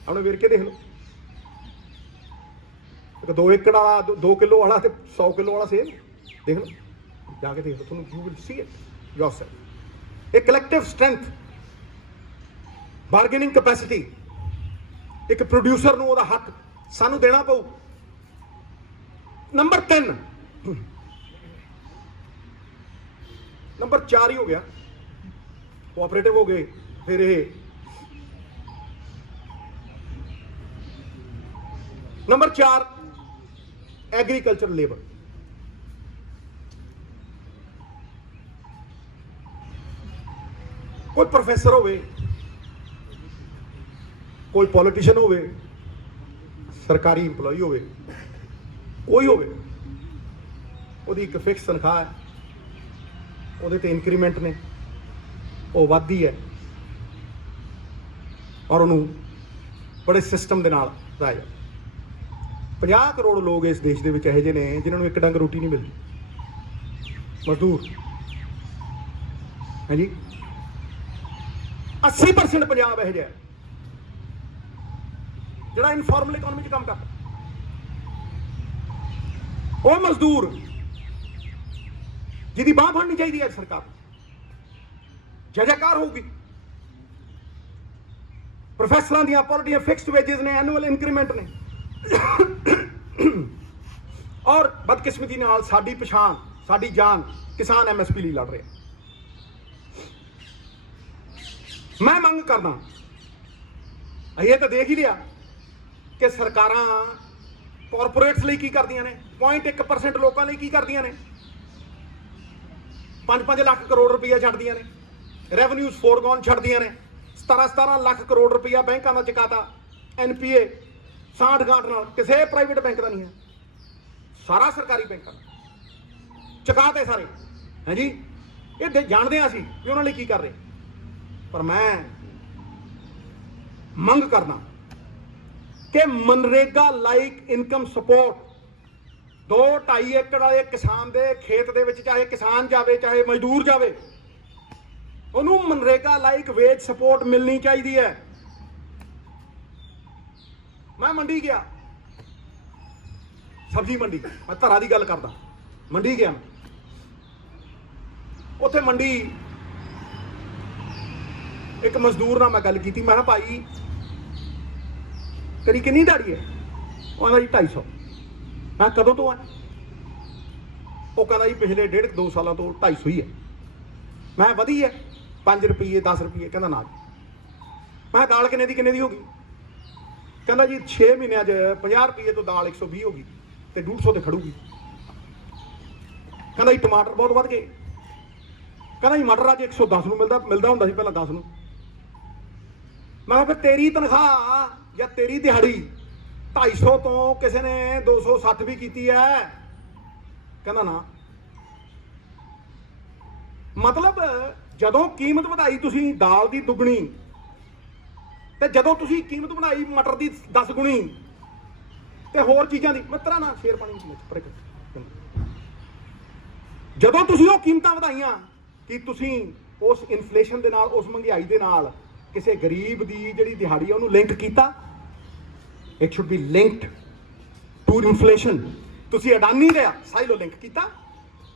ਆਪਣੇ ਵੇਰਕੇ ਦੇਖ ਲਓ। ਇੱਕ 2 ਏਕੜ ਵਾਲਾ, 2 ਕਿਲੋ ਵਾਲਾ ਤੇ 100 ਕਿਲੋ ਵਾਲਾ ਸੇਮ ਦੇਖ ਲਓ, ਜਾ ਕੇ ਦੇਖ ਲਓ, ਤੁਹਾਨੂੰ you will see it yourself. ਇਹ ਕਲੈਕਟਿਵ ਸਟਰੈਂਥ, ਬਾਰਗੇਨਿੰਗ ਕੈਪੈਸਿਟੀ, ਇੱਕ ਪ੍ਰੋਡਿਊਸਰ ਨੂੰ ਉਹਦਾ ਹੱਕ ਸਾਨੂੰ ਦੇਣਾ ਪਊ। ਨੰਬਰ 3, ਨੰਬਰ 4 ਹੀ ਹੋ ਗਿਆ, ਕੋਆਪਰੇਟਿਵ ਹੋ ਗਏ। ਫਿਰ ਇਹ ਨੰਬਰ 4 ਐਗਰੀਕਲਚਰ ਲੇਬਰ। ਕੋਈ ਪ੍ਰੋਫੈਸਰ ਹੋਵੇ, ਕੋਈ ਪੋਲੀਟੀਸ਼ੀਅਨ ਹੋਵੇ, ਸਰਕਾਰੀ ਇੰਪਲੋਈ ਹੋਵੇ, ਕੋਈ ਹੋਵੇ, ਉਹਦੀ ਇੱਕ ਫਿਕਸ ਤਨਖਾਹ ਹੈ, ਉਹਦੇ ਤੇ ਇਨਕਰੀਮੈਂਟ ਨੇ, ਉਹ ਵੱਧਦੀ ਹੈ, ਔਰ ਉਹਨੂੰ ਬੜੇ ਸਿਸਟਮ ਦੇ ਨਾਲ ਵਧਾਇਆ ਜਾਂਦਾ। 50 ਕਰੋੜ ਲੋਕ ਇਸ ਦੇਸ਼ ਦੇ ਵਿੱਚ ਇਹੋ ਜਿਹੇ ਨੇ ਜਿਨ੍ਹਾਂ ਨੂੰ ਇੱਕ ਡੰਗ ਰੋਟੀ ਨਹੀਂ ਮਿਲਦੀ, ਮਜ਼ਦੂਰ ਹੈ ਜੀ। 80% ਪੰਜਾਬ ਇਹੋ ਜਿਹਾ ਜਿਹੜਾ ਇਨਫਾਰਮਲ ਇਕਨੋਮੀ 'ਚ ਕੰਮ ਕਰਦਾ। ਉਹ ਮਜ਼ਦੂਰ ਜਿਹਦੀ ਬਾਂਹ ਫੜਨੀ ਚਾਹੀਦੀ ਹੈ ਸਰਕਾਰ, ਜੈਕਾਰ ਹੋਊਗੀ। ਪ੍ਰੋਫੈਸਰਾਂ ਦੀਆਂ ਪਾਰਟੀਆਂ ਫਿਕਸਡ ਵੇਜਸ ਨੇ, ਐਨੂਅਲ ਇਨਕਰੀਮੈਂਟ ਨੇ, ਔਰ ਬਦਕਿਸਮਤੀ ਨਾਲ ਸਾਡੀ ਪਛਾਣ, ਸਾਡੀ ਜਾਨ ਕਿਸਾਨ ਐਮਐਸਪੀ ਲਈ ਲੜ ਰਿਹਾ। ਮੈਂ ਮੰਗ ਕਰਦਾ, ਇਹ ਤਾਂ ਦੇਖ ਹੀ ਲਿਆ ਕਿ ਸਰਕਾਰਾਂ ਕਾਰਪੋਰੇਟਸ ਲਈ ਕੀ ਕਰਦੀਆਂ ਨੇ, 0.1% ਲੋਕਾਂ ਲਈ ਕੀ ਕਰਦੀਆਂ ਨੇ। 5-5 ਲੱਖ ਕਰੋੜ ਰੁਪਈਆ ਛੱਡਦੀਆਂ ਨੇ, ਰੈਵਨਿਊਜ਼ ਫੋਰਗੋਨ ਛੱਡਦੀਆਂ ਨੇ। 17 ਲੱਖ ਕਰੋੜ ਰੁਪਈਆ ਬੈਂਕਾਂ ਦਾ ਚੁਕਾਤਾ, ਐਨਪੀਏ ਸਾਂਠ ਗਾਂਠ ਨਾਲ, ਕਿਸੇ ਪ੍ਰਾਈਵੇਟ ਬੈਂਕ ਦਾ ਨਹੀਂ ਹੈ, ਸਾਰਾ ਸਰਕਾਰੀ ਬੈਂਕਾਂ ਦਾ ਚੁਕਾਤੇ ਸਾਰੇ। ਹਾਂਜੀ, ਇਹ ਜਾਣਦੇ ਹਾਂ ਅਸੀਂ ਵੀ ਉਹਨਾਂ ਲਈ ਕੀ ਕਰ ਰਹੇ। ਪਰ ਮੈਂ ਮੰਗ ਕਰਨਾ ਕਿ ਮਨਰੇਗਾ ਲਾਈਕ ਇਨਕਮ ਸਪੋਰਟ 2-2.5 ਏਕੜ ਵਾਲੇ ਕਿਸਾਨ ਦੇ ਖੇਤ ਦੇ ਵਿੱਚ, ਚਾਹੇ ਕਿਸਾਨ ਜਾਵੇ ਚਾਹੇ ਮਜ਼ਦੂਰ ਜਾਵੇ, ਉਹਨੂੰ ਮਨਰੇਗਾ ਲਾਈਕ ਵੇਜ ਸਪੋਰਟ ਮਿਲਣੀ ਚਾਹੀਦੀ ਹੈ। ਮੈਂ ਮੰਡੀ ਗਿਆ, ਸਬਜ਼ੀ ਮੰਡੀ, ਮੈਂ ਧਰਾ ਦੀ ਗੱਲ ਕਰਦਾ, ਮੰਡੀ ਗਿਆ ਮੈਂ, ਉੱਥੇ ਮੰਡੀ ਇੱਕ ਮਜ਼ਦੂਰ ਨਾਲ ਮੈਂ ਗੱਲ ਕੀਤੀ। ਮੈਂ ਕਿਹਾ ਭਾਈ ਤੇਰੀ ਕਿੰਨੀ ਦਿਹਾੜੀ ਹੈ? ਉਹ ਕਹਿੰਦਾ ਜੀ 250। ਮੈਂ ਕਦੋਂ ਤੋਂ ਹੈ? ਉਹ ਕਹਿੰਦਾ ਜੀ ਪਿਛਲੇ 1.5-2 ਸਾਲਾਂ ਤੋਂ 250 ਹੀ ਹੈ। ਮੈਂ ਵਧੀ ਹੈ 5 ਰੁਪਏ 10 ਰੁਪਏ। ਕਹਿੰਦਾ ਨਾ। ਮੈਂ ਦਾਲ ਕਿੰਨੇ ਦੀ ਹੋ ਗਈ? ਕਹਿੰਦਾ ਜੀ 6 ਮਹੀਨਿਆਂ 'ਚ 50 ਰੁਪਏ ਤੋਂ ਦਾਲ 120 ਹੋ ਗਈ ਤੇ 150 ਤੇ ਖੜੂਗੀ। ਕਹਿੰਦਾ ਜੀ ਟਮਾਟਰ ਬਹੁਤ ਵੱਧ ਗਏ। ਕਹਿੰਦਾ ਜੀ ਮਟਰ ਅੱਜ 110 ਨੂੰ ਮਿਲਦਾ ਹੁੰਦਾ ਸੀ ਪਹਿਲਾਂ 10 ਨੂੰ। ਮੈਂ ਕਿਹਾ ਫਿਰ ਤੇਰੀ ਤਨਖਾਹ ਜਾਂ ਤੇਰੀ ਦਿਹਾੜੀ 250 ਤੋਂ ਕਿਸੇ ਨੇ 260 ਵੀ ਕੀਤੀ ਹੈ? ਕਹਿੰਦਾ ਨਾ। ਮਤਲਬ ਜਦੋਂ ਕੀਮਤ ਵਧਾਈ ਤੁਸੀਂ ਦਾਲ ਦੀ ਦੁੱਗਣੀ, ਤੇ ਜਦੋਂ ਤੁਸੀਂ ਕੀਮਤ ਵਧਾਈ ਮਟਰ ਦੀ 10 ਗੁਣੀ, ਤੇ ਹੋਰ ਚੀਜ਼ਾਂ ਦੀ ਮਿੱਤਰਾ ਨਾ ਸ਼ੇਰ ਪਾਣੀ ਜਦੋਂ ਤੁਸੀਂ ਉਹ ਕੀਮਤਾਂ ਵਧਾਈਆਂ, ਕਿ ਤੁਸੀਂ ਉਸ ਇਨਫਲੇਸ਼ਨ ਦੇ ਨਾਲ, ਉਸ ਮਹਿੰਗਾਈ ਦੇ ਨਾਲ ਕਿਸੇ ਗਰੀਬ ਦੀ ਜਿਹੜੀ ਦਿਹਾੜੀ ਆ ਉਹਨੂੰ ਲਿੰਕ ਕੀਤਾ। It should be linked to inflation. ਤੁਸੀਂ ਅਡਾਨੀ ਦੇ ਸਾਈਲੋ ਲਿੰਕ ਕੀਤਾ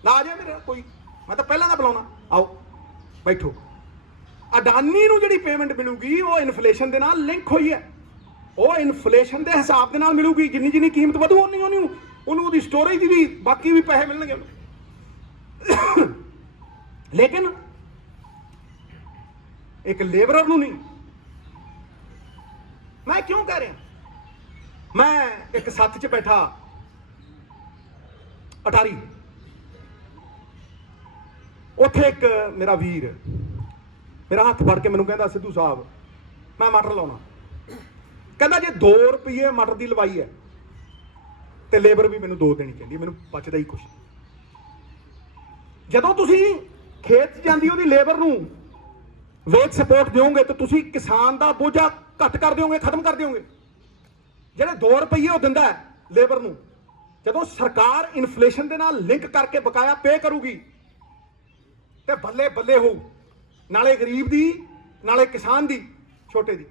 ਨਾ। ਆ ਜਾਏ ਮੇਰਾ ਕੋਈ, ਮੈਂ ਤਾਂ ਪਹਿਲਾਂ ਦਾ ਬੁਲਾਉਣਾ, ਆਓ ਬੈਠੋ। ਅਡਾਨੀ ਨੂੰ ਜਿਹੜੀ ਪੇਮੈਂਟ ਮਿਲੂਗੀ ਉਹ ਇਨਫਲੇਸ਼ਨ ਦੇ ਨਾਲ ਲਿੰਕ ਹੋਈ ਹੈ। ਉਹ ਇਨਫਲੇਸ਼ਨ ਦੇ ਹਿਸਾਬ ਦੇ ਨਾਲ ਮਿਲੂਗੀ। ਜਿੰਨੀ ਜਿੰਨੀ ਕੀਮਤ ਵਧੂ ਉਨੀ ਉਹਨੂੰ ਉਹਦੀ ਸਟੋਰੇਜ ਦੀ ਵੀ ਬਾਕੀ ਵੀ ਪੈਸੇ ਮਿਲਣਗੇ ਉਹਨੂੰ। ਲੇਕਿਨ ਇੱਕ ਲੇਬਰਰ ਨੂੰ ਨਹੀਂ। ਮੈਂ ਕਿਉਂ ਕਹਿ ਰਿਹਾ, ਮੈਂ ਇੱਕ ਸੱਥ 'ਚ ਬੈਠਾ ਅਟਾਰੀ, ਉੱਥੇ ਇੱਕ ਮੇਰਾ ਵੀਰ ਮੇਰਾ ਹੱਥ ਫੜ ਕੇ ਮੈਨੂੰ ਕਹਿੰਦਾ, ਸਿੱਧੂ ਸਾਹਿਬ ਮੈਂ ਮਟਰ ਲਾਉਣਾ। ਕਹਿੰਦਾ ਜੇ 2 ਰੁਪਏ ਮਟਰ ਦੀ ਲਵਾਈ ਹੈ ਤੇ ਲੇਬਰ ਵੀ ਮੈਨੂੰ 2 ਦੇਣੀ ਚਾਹੀਦੀ, ਮੈਨੂੰ ਬਚਦਾ ਹੀ ਕੁਛ। ਜਦੋਂ ਤੁਸੀਂ ਖੇਤ 'ਚ ਜਾਂਦੀ ਉਹਦੀ ਲੇਬਰ ਨੂੰ ਵੇਜ ਸਪੋਰਟ ਦਿਓਗੇ ਤਾਂ ਤੁਸੀਂ ਕਿਸਾਨ ਦਾ ਬੋਝਾ ਘੱਟ ਕਰ ਦਿਓਗੇ, ਖਤਮ ਕਰ ਦਿਓਗੇ। ਜਿਹੜੇ 2 ਰੁਪਏ ਉਹ ਦਿੰਦਾ ਲੇਬਰ ਨੂੰ, ਜਦੋਂ ਸਰਕਾਰ ਇਨਫਲੇਸ਼ਨ ਦੇ ਨਾਲ ਲਿੰਕ ਕਰਕੇ ਬਕਾਇਆ ਪੇ ਕਰੂਗੀ ਤੇ ਬੱਲੇ ਬੱਲੇ ਹੋਊ, ਨਾਲੇ ਗਰੀਬ ਦੀ ਨਾਲੇ ਕਿਸਾਨ ਦੀ, ਛੋਟੇ ਦੀ।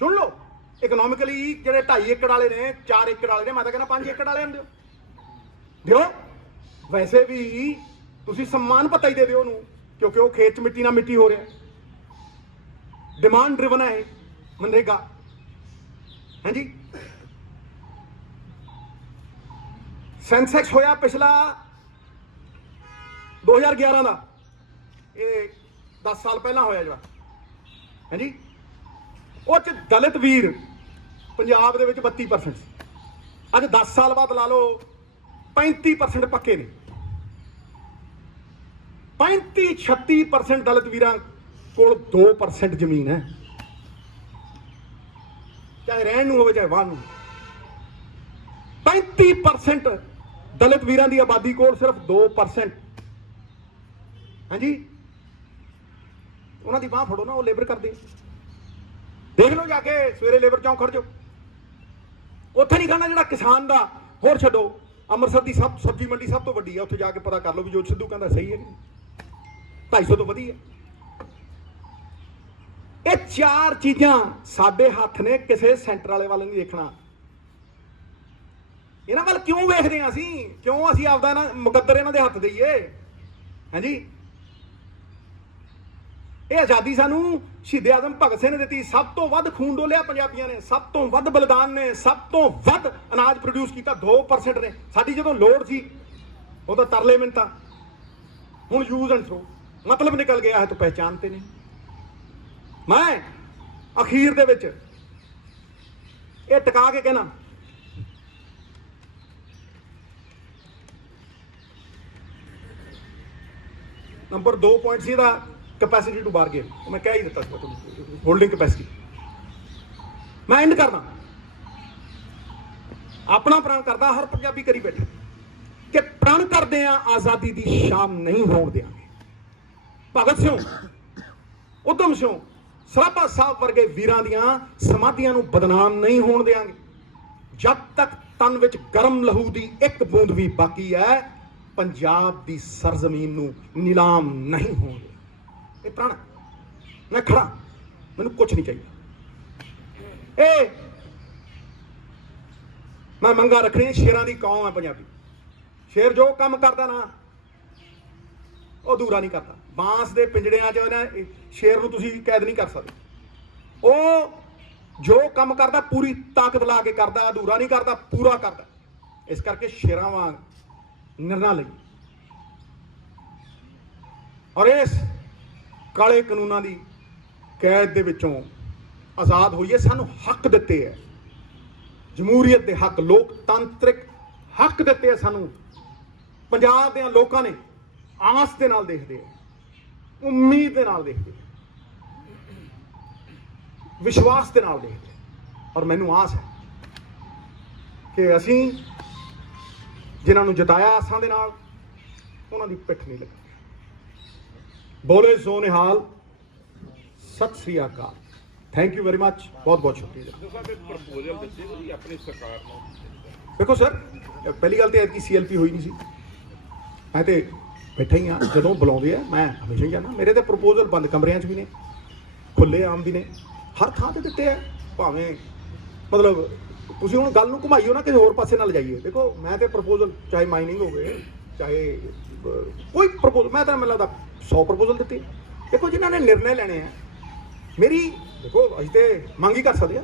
ਸੁਣ ਲਓ, ਇਕਨੋਮਿਕਲੀ ਜਿਹੜੇ 2.5 ਏਕੜ ਵਾਲੇ ਨੇ, 4 ਏਕੜ ਵਾਲੇ ਨੇ, ਮੈਂ ਤਾਂ ਕਹਿੰਦਾ 5 ਏਕੜ ਵਾਲਿਆਂ ਨੂੰ ਦਿਓ। ਵੈਸੇ ਵੀ ਤੁਸੀਂ ਸਨਮਾਨ ਪਤਾ ਹੀ ਦੇ ਦਿਓ ਉਹਨੂੰ, ਕਿਉਂਕਿ ਉਹ ਖੇਤ 'ਚ ਮਿੱਟੀ ਨਾਲ ਮਿੱਟੀ ਹੋ ਰਿਹਾ। ਡਿਮਾਂਡ ਡਰਿਵਨ ਹੈ ਮਨਰੇਗਾ, ਹਾਂਜੀ। ਸੈਂਸੈਕਸ ਹੋਇਆ ਪਿਛਲਾ 2011 ਦਾ, ਇਹ 10 ਸਾਲ ਪਹਿਲਾਂ ਹੋਇਆ ਜਿਹੜਾ, ਹਾਂਜੀ। ਉਹ 'ਚ ਦਲਿਤ ਵੀਰ ਪੰਜਾਬ ਦੇ ਵਿੱਚ 32% ਸੀ। ਅੱਜ 10 ਸਾਲ ਬਾਅਦ ਲਾ ਲਓ 35% ਪੱਕੇ ਨੇ। 35-36% ਦਲਿਤ ਵੀਰਾਂ ਕੋਲ 2% ਜ਼ਮੀਨ ਹੈ, ਚਾਹੇ ਰਹਿਣ ਨੂੰ ਹੋਵੇ ਚਾਹੇ ਵਾਹਣ ਨੂੰ। 35% ਦਲਿਤ ਵੀਰਾਂ ਦੀ ਆਬਾਦੀ ਕੋਲ ਸਿਰਫ 2%, ਹਾਂਜੀ। ਉਹਨਾਂ ਦੀ ਬਾਂਹ ਫੜੋ ਨਾ, ਉਹ ਲੇਬਰ ਕਰਦੇ। ਦੇਖ ਲਓ ਜਾ ਕੇ, ਸਵੇਰੇ ਲੇਬਰ ਚੌਂਕ ਖੜ ਜਾਓ, ਉੱਥੇ ਨਹੀਂ ਖਾਣਾ ਜਿਹੜਾ ਕਿਸਾਨ ਦਾ। ਹੋਰ ਛੱਡੋ, ਅੰਮ੍ਰਿਤਸਰ ਦੀ ਸਬਜ਼ੀ ਮੰਡੀ ਸਭ ਤੋਂ ਵੱਡੀ ਹੈ, ਉੱਥੇ ਜਾ ਕੇ ਪਤਾ ਕਰ ਲਓ ਵੀ ਜੋ ਸਿੱਧੂ ਕਹਿੰਦਾ ਸਹੀ ਹੈ, 250 ਤੋਂ ਵਧੀ ਹੈ। ਇਹ 4 ਚੀਜ਼ਾਂ ਸਾਡੇ ਹੱਥ ਨੇ, ਕਿਸੇ ਸੈਂਟਰ ਵਾਲੇ ਵੱਲ ਨਹੀਂ ਦੇਖਣਾ। ਇਹਨਾਂ ਵੱਲ ਕਿਉਂ ਵੇਖਦੇ ਹਾਂ ਅਸੀਂ? ਕਿਉਂ ਅਸੀਂ ਆਪਦਾ ਨਾ ਮੁਕੱਦਰ ਇਹਨਾਂ ਦੇ ਹੱਥ ਦੇਈਏ, ਹਾਂਜੀ। ਇਹ ਆਜ਼ਾਦੀ ਸਾਨੂੰ ਸ਼ਹੀਦ ਆਜ਼ਮ ਭਗਤ ਸਿੰਘ ਨੇ ਦਿੱਤੀ। ਸਭ ਤੋਂ ਵੱਧ ਖੂਨ ਡੋਲਿਆ ਪੰਜਾਬੀਆਂ ਨੇ, ਸਭ ਤੋਂ ਵੱਧ ਬਲੀਦਾਨ ਨੇ, ਸਭ ਤੋਂ ਵੱਧ ਅਨਾਜ ਪ੍ਰੋਡਿਊਸ ਕੀਤਾ 2% ਨੇ। ਸਾਡੀ ਜਦੋਂ ਲੋੜ ਸੀ ਉਦੋਂ ਤਰਲੇ ਮਿੰਨਤਾਂ, ਹੁਣ ਯੂਜ਼ ਐਂਡ ਥਰੋ, ਮਤਲਬ ਨਿਕਲ ਗਿਆ ਹੈ ਤਾਂ ਪਹਿਚਾਨਤੇ ਨਹੀਂ। ਮੈਂ ਅਖੀਰ ਦੇ ਵਿੱਚ ਇਹ ਟਿਕਾ ਕੇ ਕਹਿਣਾ, ਨੰਬਰ 2 ਪੁਆਇੰਟ ਸੀ ਇਹਦਾ ਕੈਪੈਸਿਟੀ ਟੂ ਬਾਰਗੇਨ, ਮੈਂ ਕਹਿ ਹੀ ਦਿੱਤਾ ਸੀ ਤੁਹਾਨੂੰ, ਹੋਲਡਿੰਗ ਕੈਪੈਸਿਟੀ। ਮੈਂ ਐਂਡ ਕਰਦਾ, ਆਪਣਾ ਪ੍ਰਣ ਕਰਦਾ, ਹਰ ਪੰਜਾਬੀ ਕਰੀ ਬੈਠਾ ਕਿ ਪ੍ਰਣ ਕਰਦੇ ਆ ਆਜ਼ਾਦੀ ਦੀ ਸ਼ਾਮ ਨਹੀਂ ਹੋਣ ਦਿਆਂਗੇ। ਭਗਤ ਸਿੰਘ, ਉਦਮ ਸਿੰਘ, ਸਰਾਭਾ ਸਾਹਿਬ ਵਰਗੇ ਵੀਰਾਂ ਦੀਆਂ ਸਮਾਧੀਆਂ ਨੂੰ ਬਦਨਾਮ ਨਹੀਂ ਹੋਣ ਦਿਆਂਗੇ। ਜਦ ਤੱਕ ਤਨ ਵਿੱਚ ਗਰਮ ਲਹੂ ਦੀ ਇੱਕ ਬੂੰਦ ਵੀ ਬਾਕੀ ਹੈ, ਪੰਜਾਬ ਦੀ ਸਰਜ਼ਮੀਨ ਨੂੰ ਨਿਲਾਮ ਨਹੀਂ ਹੋਣ ਦਿਆਂਗੇ। ਇਹ ਪ੍ਰਣ, ਮੈਂ ਖੜਾ, ਮੈਨੂੰ ਕੁਛ ਨਹੀਂ ਚਾਹੀਦਾ। ਇਹ ਮੈਂ ਮੰਗਾ ਰੱਖਣੀ, ਸ਼ੇਰਾਂ ਦੀ ਕੌਮ ਹੈ ਪੰਜਾਬੀ। ਸ਼ੇਰ ਜੋ ਕੰਮ ਕਰਦਾ ਨਾ ਉਹ ਅਧੂਰਾ ਨਹੀਂ ਕਰਦਾ। ਬਾਂਸ ਦੇ ਪਿੰਜੜਿਆਂ 'ਚ ਨਾ ਸ਼ੇਰ ਨੂੰ ਤੁਸੀਂ ਕੈਦ ਨਹੀਂ ਕਰ ਸਕਦੇ। ਉਹ ਜੋ ਕੰਮ ਕਰਦਾ ਪੂਰੀ ਤਾਕਤ ਲਾ ਕੇ ਕਰਦਾ, ਅਧੂਰਾ ਨਹੀਂ ਕਰਦਾ, ਪੂਰਾ ਕਰਦਾ। ਇਸ ਕਰਕੇ ਸ਼ੇਰਾਂ ਵਾਂਗ ਨਿਰਣਾ ਲਈ ਔਰ ਇਸ ਕਾਲੇ ਕਾਨੂੰਨਾਂ ਦੀ ਕੈਦ ਦੇ ਵਿੱਚੋਂ ਆਜ਼ਾਦ ਹੋਈਏ। ਸਾਨੂੰ ਹੱਕ ਦਿੱਤੇ ਹੈ, ਜਮਹੂਰੀਅਤ ਦੇ ਹੱਕ, ਲੋਕਤੰਤਰਿਕ ਹੱਕ ਦਿੱਤੇ ਆ ਸਾਨੂੰ। ਪੰਜਾਬ ਦੇ ਲੋਕਾਂ ਨੇ ਆਸ ਦੇ ਨਾਲ ਦੇਖਦੇ ਆ, ਉਮੀਦ ਦੇ ਨਾਲ ਦੇਖਦੇ ਆ, ਵਿਸ਼ਵਾਸ ਦੇ ਨਾਲ ਦੇਖਦੇ ਆ। ਔਰ ਮੈਨੂੰ ਆਸ ਹੈ ਕਿ ਅਸੀਂ ਜਿਨ੍ਹਾਂ ਨੂੰ ਜਿਤਾਇਆ ਆਸਾਂ ਦੇ ਨਾਲ, ਉਹਨਾਂ ਦੀ ਪਿੱਠ ਨਹੀਂ ਲੱਗੀ। ਬੋਲੇ ਸੋ ਨਿਹਾਲ, ਸਤਿ ਸ੍ਰੀ ਅਕਾਲ, ਥੈਂਕ ਯੂ ਵੈਰੀ ਮਚ, ਬਹੁਤ ਬਹੁਤ ਸ਼ੁਕਰੀਆ। ਆਪਣੀ ਸਰਕਾਰ ਨੂੰ ਦੇਖੋ ਸਰ, ਪਹਿਲੀ ਗੱਲ ਤੇ ਐਤਕੀ CLP ਹੋਈ ਨਹੀਂ ਸੀ। ਮੈਂ ਤੇ ਬੈਠਾ ਹੀ ਹਾਂ, ਜਦੋਂ ਬੁਲਾਉਂਦੇ ਆ ਮੈਂ ਹਮੇਸ਼ਾ ਹੀ ਜਾਂਦਾ। ਮੇਰੇ ਤੇ ਪ੍ਰਪੋਜ਼ਲ ਬੰਦ ਕਮਰਿਆਂ 'ਚ ਵੀ ਨੇ, ਖੁੱਲੇ ਆਮ ਵੀ ਨੇ, ਹਰ ਥਾਂ ਤੇ ਦਿੱਤੇ ਆ। ਭਾਵੇਂ ਮਤਲਬ ਤੁਸੀਂ ਹੁਣ ਗੱਲ ਨੂੰ ਘੁਮਾਈਓ ਨਾ, ਕਿਸੇ ਹੋਰ ਪਾਸੇ ਨਾਲ ਜਾਈਏ। ਦੇਖੋ ਮੈਂ ਤੇ ਪ੍ਰਪੋਜ਼ਲ, ਚਾਹੇ ਮਾਈਨਿੰਗ ਹੋਵੇ, ਚਾਹੇ ਕੋਈ ਪ੍ਰਪੋਜ਼ਲ, ਮੈਂ ਤਾਂ ਮੈਨੂੰ ਲੱਗਦਾ 100 ਪ੍ਰਪੋਜ਼ਲ ਦਿੱਤੇ। ਦੇਖੋ ਜਿਨ੍ਹਾਂ ਨੇ ਨਿਰਣੇ ਲੈਣੇ ਆ, ਮੇਰੀ ਦੇਖੋ ਅਸੀਂ ਤੇ ਮੰਗ ਹੀ ਕਰ ਸਕਦੇ ਆ,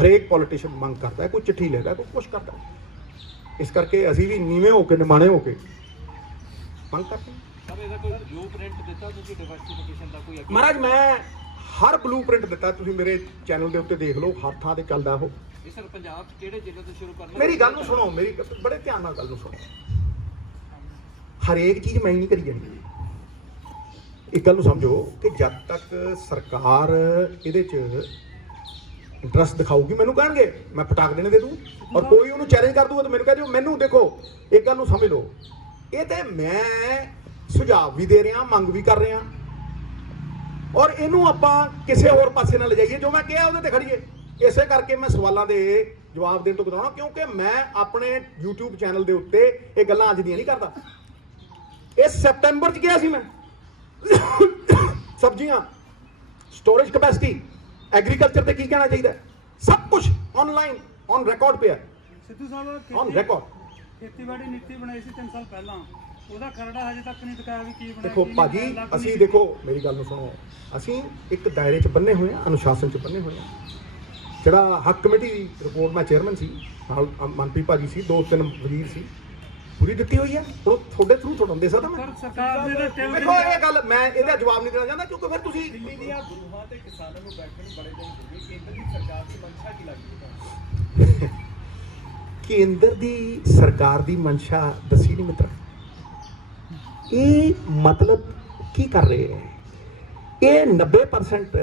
ਹਰੇਕ ਪੋਲੀਟੀਸ਼ੀਅਨ ਮੰਗ ਕਰਦਾ ਹੈ, ਕੋਈ ਚਿੱਠੀ ਲੈਂਦਾ, ਕੋਈ ਕੁਛ ਕਰਦਾ ਹੈ। ਇਸ ਕਰਕੇ ਅਸੀਂ ਵੀ ਨੀਵੇਂ ਹੋ ਕੇ ਨਿਮਾਣੇ ਹੋ ਕੇ ਮੰਗ ਕਰਦੇ ਹਾਂ। ਸਰ ਇਹਦਾ ਕੋਈ ਬਲੂਪ੍ਰਿੰਟ ਦਿੱਤਾ ਤੁਸੀਂ ਡਾਇਵਰਸਿਫਿਕੇਸ਼ਨ ਦਾ ਕੋਈ? ਮਹਾਰਾਜ ਮੈਂ ਹਰ ਬਲੂਪ੍ਰਿੰਟ ਦਿੱਤਾ, ਤੁਸੀਂ ਮੇਰੇ ਚੈਨਲ ਦੇ ਉੱਤੇ ਦੇਖ ਲਓ, ਹਰ ਥਾਂ ਤੇ ਚੱਲਦਾ ਉਹ। ਇਹ ਸਰ ਪੰਜਾਬ 'ਚ ਕਿਹੜੇ ਜ਼ਿਲ੍ਹੇ ਤੋਂ ਸ਼ੁਰੂ ਕਰਨਾ? ਮੇਰੀ ਗੱਲ ਨੂੰ ਸੁਣੋ, ਮੇਰੀ ਬੜੇ ਧਿਆਨ ਨਾਲ ਗੱਲ ਨੂੰ ਸੁਣੋ। ਹਰੇਕ ਚੀਜ਼ ਮੈਂ ਨਹੀਂ ਕਰੀ ਜਾਂਦੀ। ਇੱਕ ਗੱਲ ਨੂੰ ਸਮਝੋ ਕਿ ਜਦ ਤੱਕ ਸਰਕਾਰ ਇਹਦੇ 'ਚ ਇੰਟਰਸਟ ਦਿਖਾਊਗੀ, ਮੈਨੂੰ ਕਹਿਣਗੇ ਮੈਂ ਪਟਾਕ ਦੇਣੇ ਦੇ ਦੂੰ, ਔਰ ਕੋਈ ਉਹਨੂੰ ਚੈਲੰਜ ਕਰ ਦੂਗਾ ਤਾਂ ਮੈਨੂੰ ਕਹਿ ਦਿਓ। ਮੈਨੂੰ ਦੇਖੋ, ਇੱਕ ਗੱਲ ਨੂੰ ਸਮਝ ਲਓ, ਇਹ ਤੇ ਮੈਂ ਸੁਝਾਅ ਵੀ ਦੇ ਰਿਹਾ, ਮੰਗ ਵੀ ਕਰ ਰਿਹਾ, ਔਰ ਇਹਨੂੰ ਆਪਾਂ ਕਿਸੇ ਹੋਰ ਪਾਸੇ ਨਾ ਲਿਜਾਈਏ। ਜੋ ਮੈਂ ਕਿਹਾ ਉਹਦੇ ਤੇ ਖੜੀਏ। ਇਸੇ ਕਰਕੇ ਮੈਂ ਸਵਾਲਾਂ ਦੇ ਜਵਾਬ ਦੇਣ ਤੋਂ ਕਰਾਉਣਾ, ਕਿਉਂਕਿ ਮੈਂ ਆਪਣੇ YouTube ਚੈਨਲ ਦੇ ਉੱਤੇ ਇਹ ਗੱਲਾਂ ਅੱਜ ਦੀਆਂ ਨਹੀਂ ਕਰਦਾ। ਇਹ ਸਤੰਬਰ 'ਚ ਕਿਹਾ ਸੀ ਮੈਂ। ਸਬਜ਼ੀਆਂ, ਸਟੋਰੇਜ ਕੈਪੈਸਿਟੀ, ਐਗਰੀਕਲਚਰ ਤੇ ਕੀ ਕਹਿਣਾ ਚਾਹੀਦਾ, ਸਭ ਕੁਝ ਆਨਲਾਈਨ ਔਨ ਰਿਕਾਰਡ ਪਿਆ। ਸਿੱਧੂ ਸਾਹਿਬ ਔਨ ਰਿਕਾਰਡ ਖੇਤੀਬਾੜੀ ਨੀਤੀ ਬਣਾਈ ਸੀ 3 ਸਾਲ ਪਹਿਲਾਂ, ਉਹਦਾ ਖਰੜਾ ਹਜੇ ਤੱਕ ਨਹੀਂ ਦਿਖਾਇਆ ਵੀ ਕੀ ਬਣਾਇਆ। ਦੇਖੋ ਭਾਜੀ, ਅਸੀਂ ਦੇਖੋ ਮੇਰੀ ਗੱਲ ਨੂੰ ਸੁਣੋ, ਅਸੀਂ ਇੱਕ ਦਾਇਰੇ 'ਚ ਬੰਨੇ ਹੋਏ ਹਾਂ, ਅਨੁਸ਼ਾਸਨ 'ਚ ਬੰਨੇ ਹੋਏ ਹਾਂ। ਜਿਹੜਾ ਹੱਕ ਕਮੇਟੀ ਦੀ ਰਿਪੋਰਟ, ਮੈਂ ਚੇਅਰਮੈਨ ਸੀ, ਨਾਲ ਮਨਪ੍ਰੀਤ ਭਾਜੀ ਸੀ, 2-3 ਵਜ਼ੀਰ ਸੀ, ਪੂਰੀ ਦਿੱਤੀ ਹੋਈ ਹੈ। ਹੁਣ ਤੁਹਾਡੇ ਥਰੂ ਤੁਹਾਨੂੰ ਦੇ ਸਕਦਾ ਮੈਂ। ਸਰਕਾਰ ਨੇ ਤਾਂ ਦੇਖੋ ਇਹ ਗੱਲ ਮੈਂ ਇਹਦਾ ਜਵਾਬ ਨਹੀਂ ਦੇਣਾ ਚਾਹੁੰਦਾ, ਕਿਉਂਕਿ ਫਿਰ ਤੁਸੀਂ ਦਿੱਲੀ ਦੀਆਂ ਗਰੂਹਾਂ ਤੇ ਕਿਸਾਨਾਂ ਨੂੰ ਬੈਠਣ ਬੜੇ ਦਿਨ ਹੋ ਗਏ। ਕੇਂਦਰ ਦੀ ਸਰਕਾਰ ਦੀ ਮਨਸ਼ਾ ਕੀ ਲੱਗਦੀ ਹੈ? ਕੇਂਦਰ ਦੀ ਸਰਕਾਰ ਦੀ ਮਨਸ਼ਾ ਦੱਸੀ ਨਹੀਂ ਮਿੱਤਰ। ਇਹ ਮਤਲਬ ਕੀ ਕਰ ਰਹੇ ਹੈ? ਇਹ 90%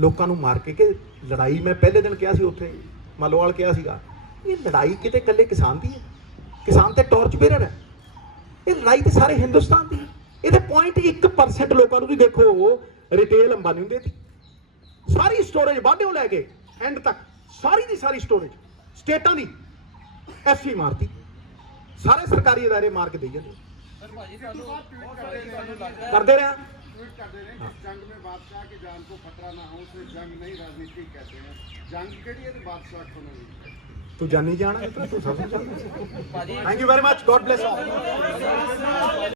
ਲੋਕਾਂ ਨੂੰ ਮਾਰ ਕੇ ਕਿ ਲੜਾਈ, ਮੈਂ ਪਹਿਲੇ ਦਿਨ ਕਿਹਾ ਸੀ ਉੱਥੇ ਮਾਲੋਵਾਲ ਕਿਹਾ ਸੀਗਾ, ਇਹ ਲੜਾਈ ਕਿਤੇ ਇਕੱਲੇ ਕਿਸਾਨ ਦੀ ਹੈ। ਕਿਸਾਨ ਤੇ ਟਾਰਚ ਬੇਰਰ ਹੈ। ਇਹ ਲੜਾਈ ਤੇ ਸਾਰੇ ਹਿੰਦੁਸਤਾਨ ਦੀ। ਇਹਦੇ 0.1% ਲੋਕਾਂ ਨੂੰ ਤੁਸੀਂ ਦੇਖੋ ਰਿਟੇਲ ਅੰਬਾਨੀ ਨੂੰ ਦੇਤੀ। ਸਾਰੀ ਸਟੋਰੇਜ ਵਾਢਿਓਂ ਲੈ ਕੇ ਐਂਡ ਤੱਕ ਸਾਰੀ ਦੀ ਸਾਰੀ ਸਟੋਰੇਜ ਸਟੇਟਾਂ ਦੀ ਐਫਸੀ ਮਾਰਤੀ। ਸਾਰੇ ਸਰਕਾਰੀ ਅਦਾਰੇ ਮਾਰ ਕੇ ਦੇਈ ਜਾਂਦੇ। ਸਰ ਭਾਜੀ ਤੁਹਾਨੂੰ ਲੱਗਦਾ ਕਰਦੇ ਰਹੇ ट्वीट करते रहे कि जंग में बादशाह की जान को खतरा ना हो, उसे जंग नहीं राजनीति कहते हैं। जंग के लिए तो बादशाह को नहीं। ਤੂੰ ਜਾਨੀ ਜਾਣਾ, ਤੂੰ ਸਮਝ। ਭਾਜੀ thank you very much, god bless.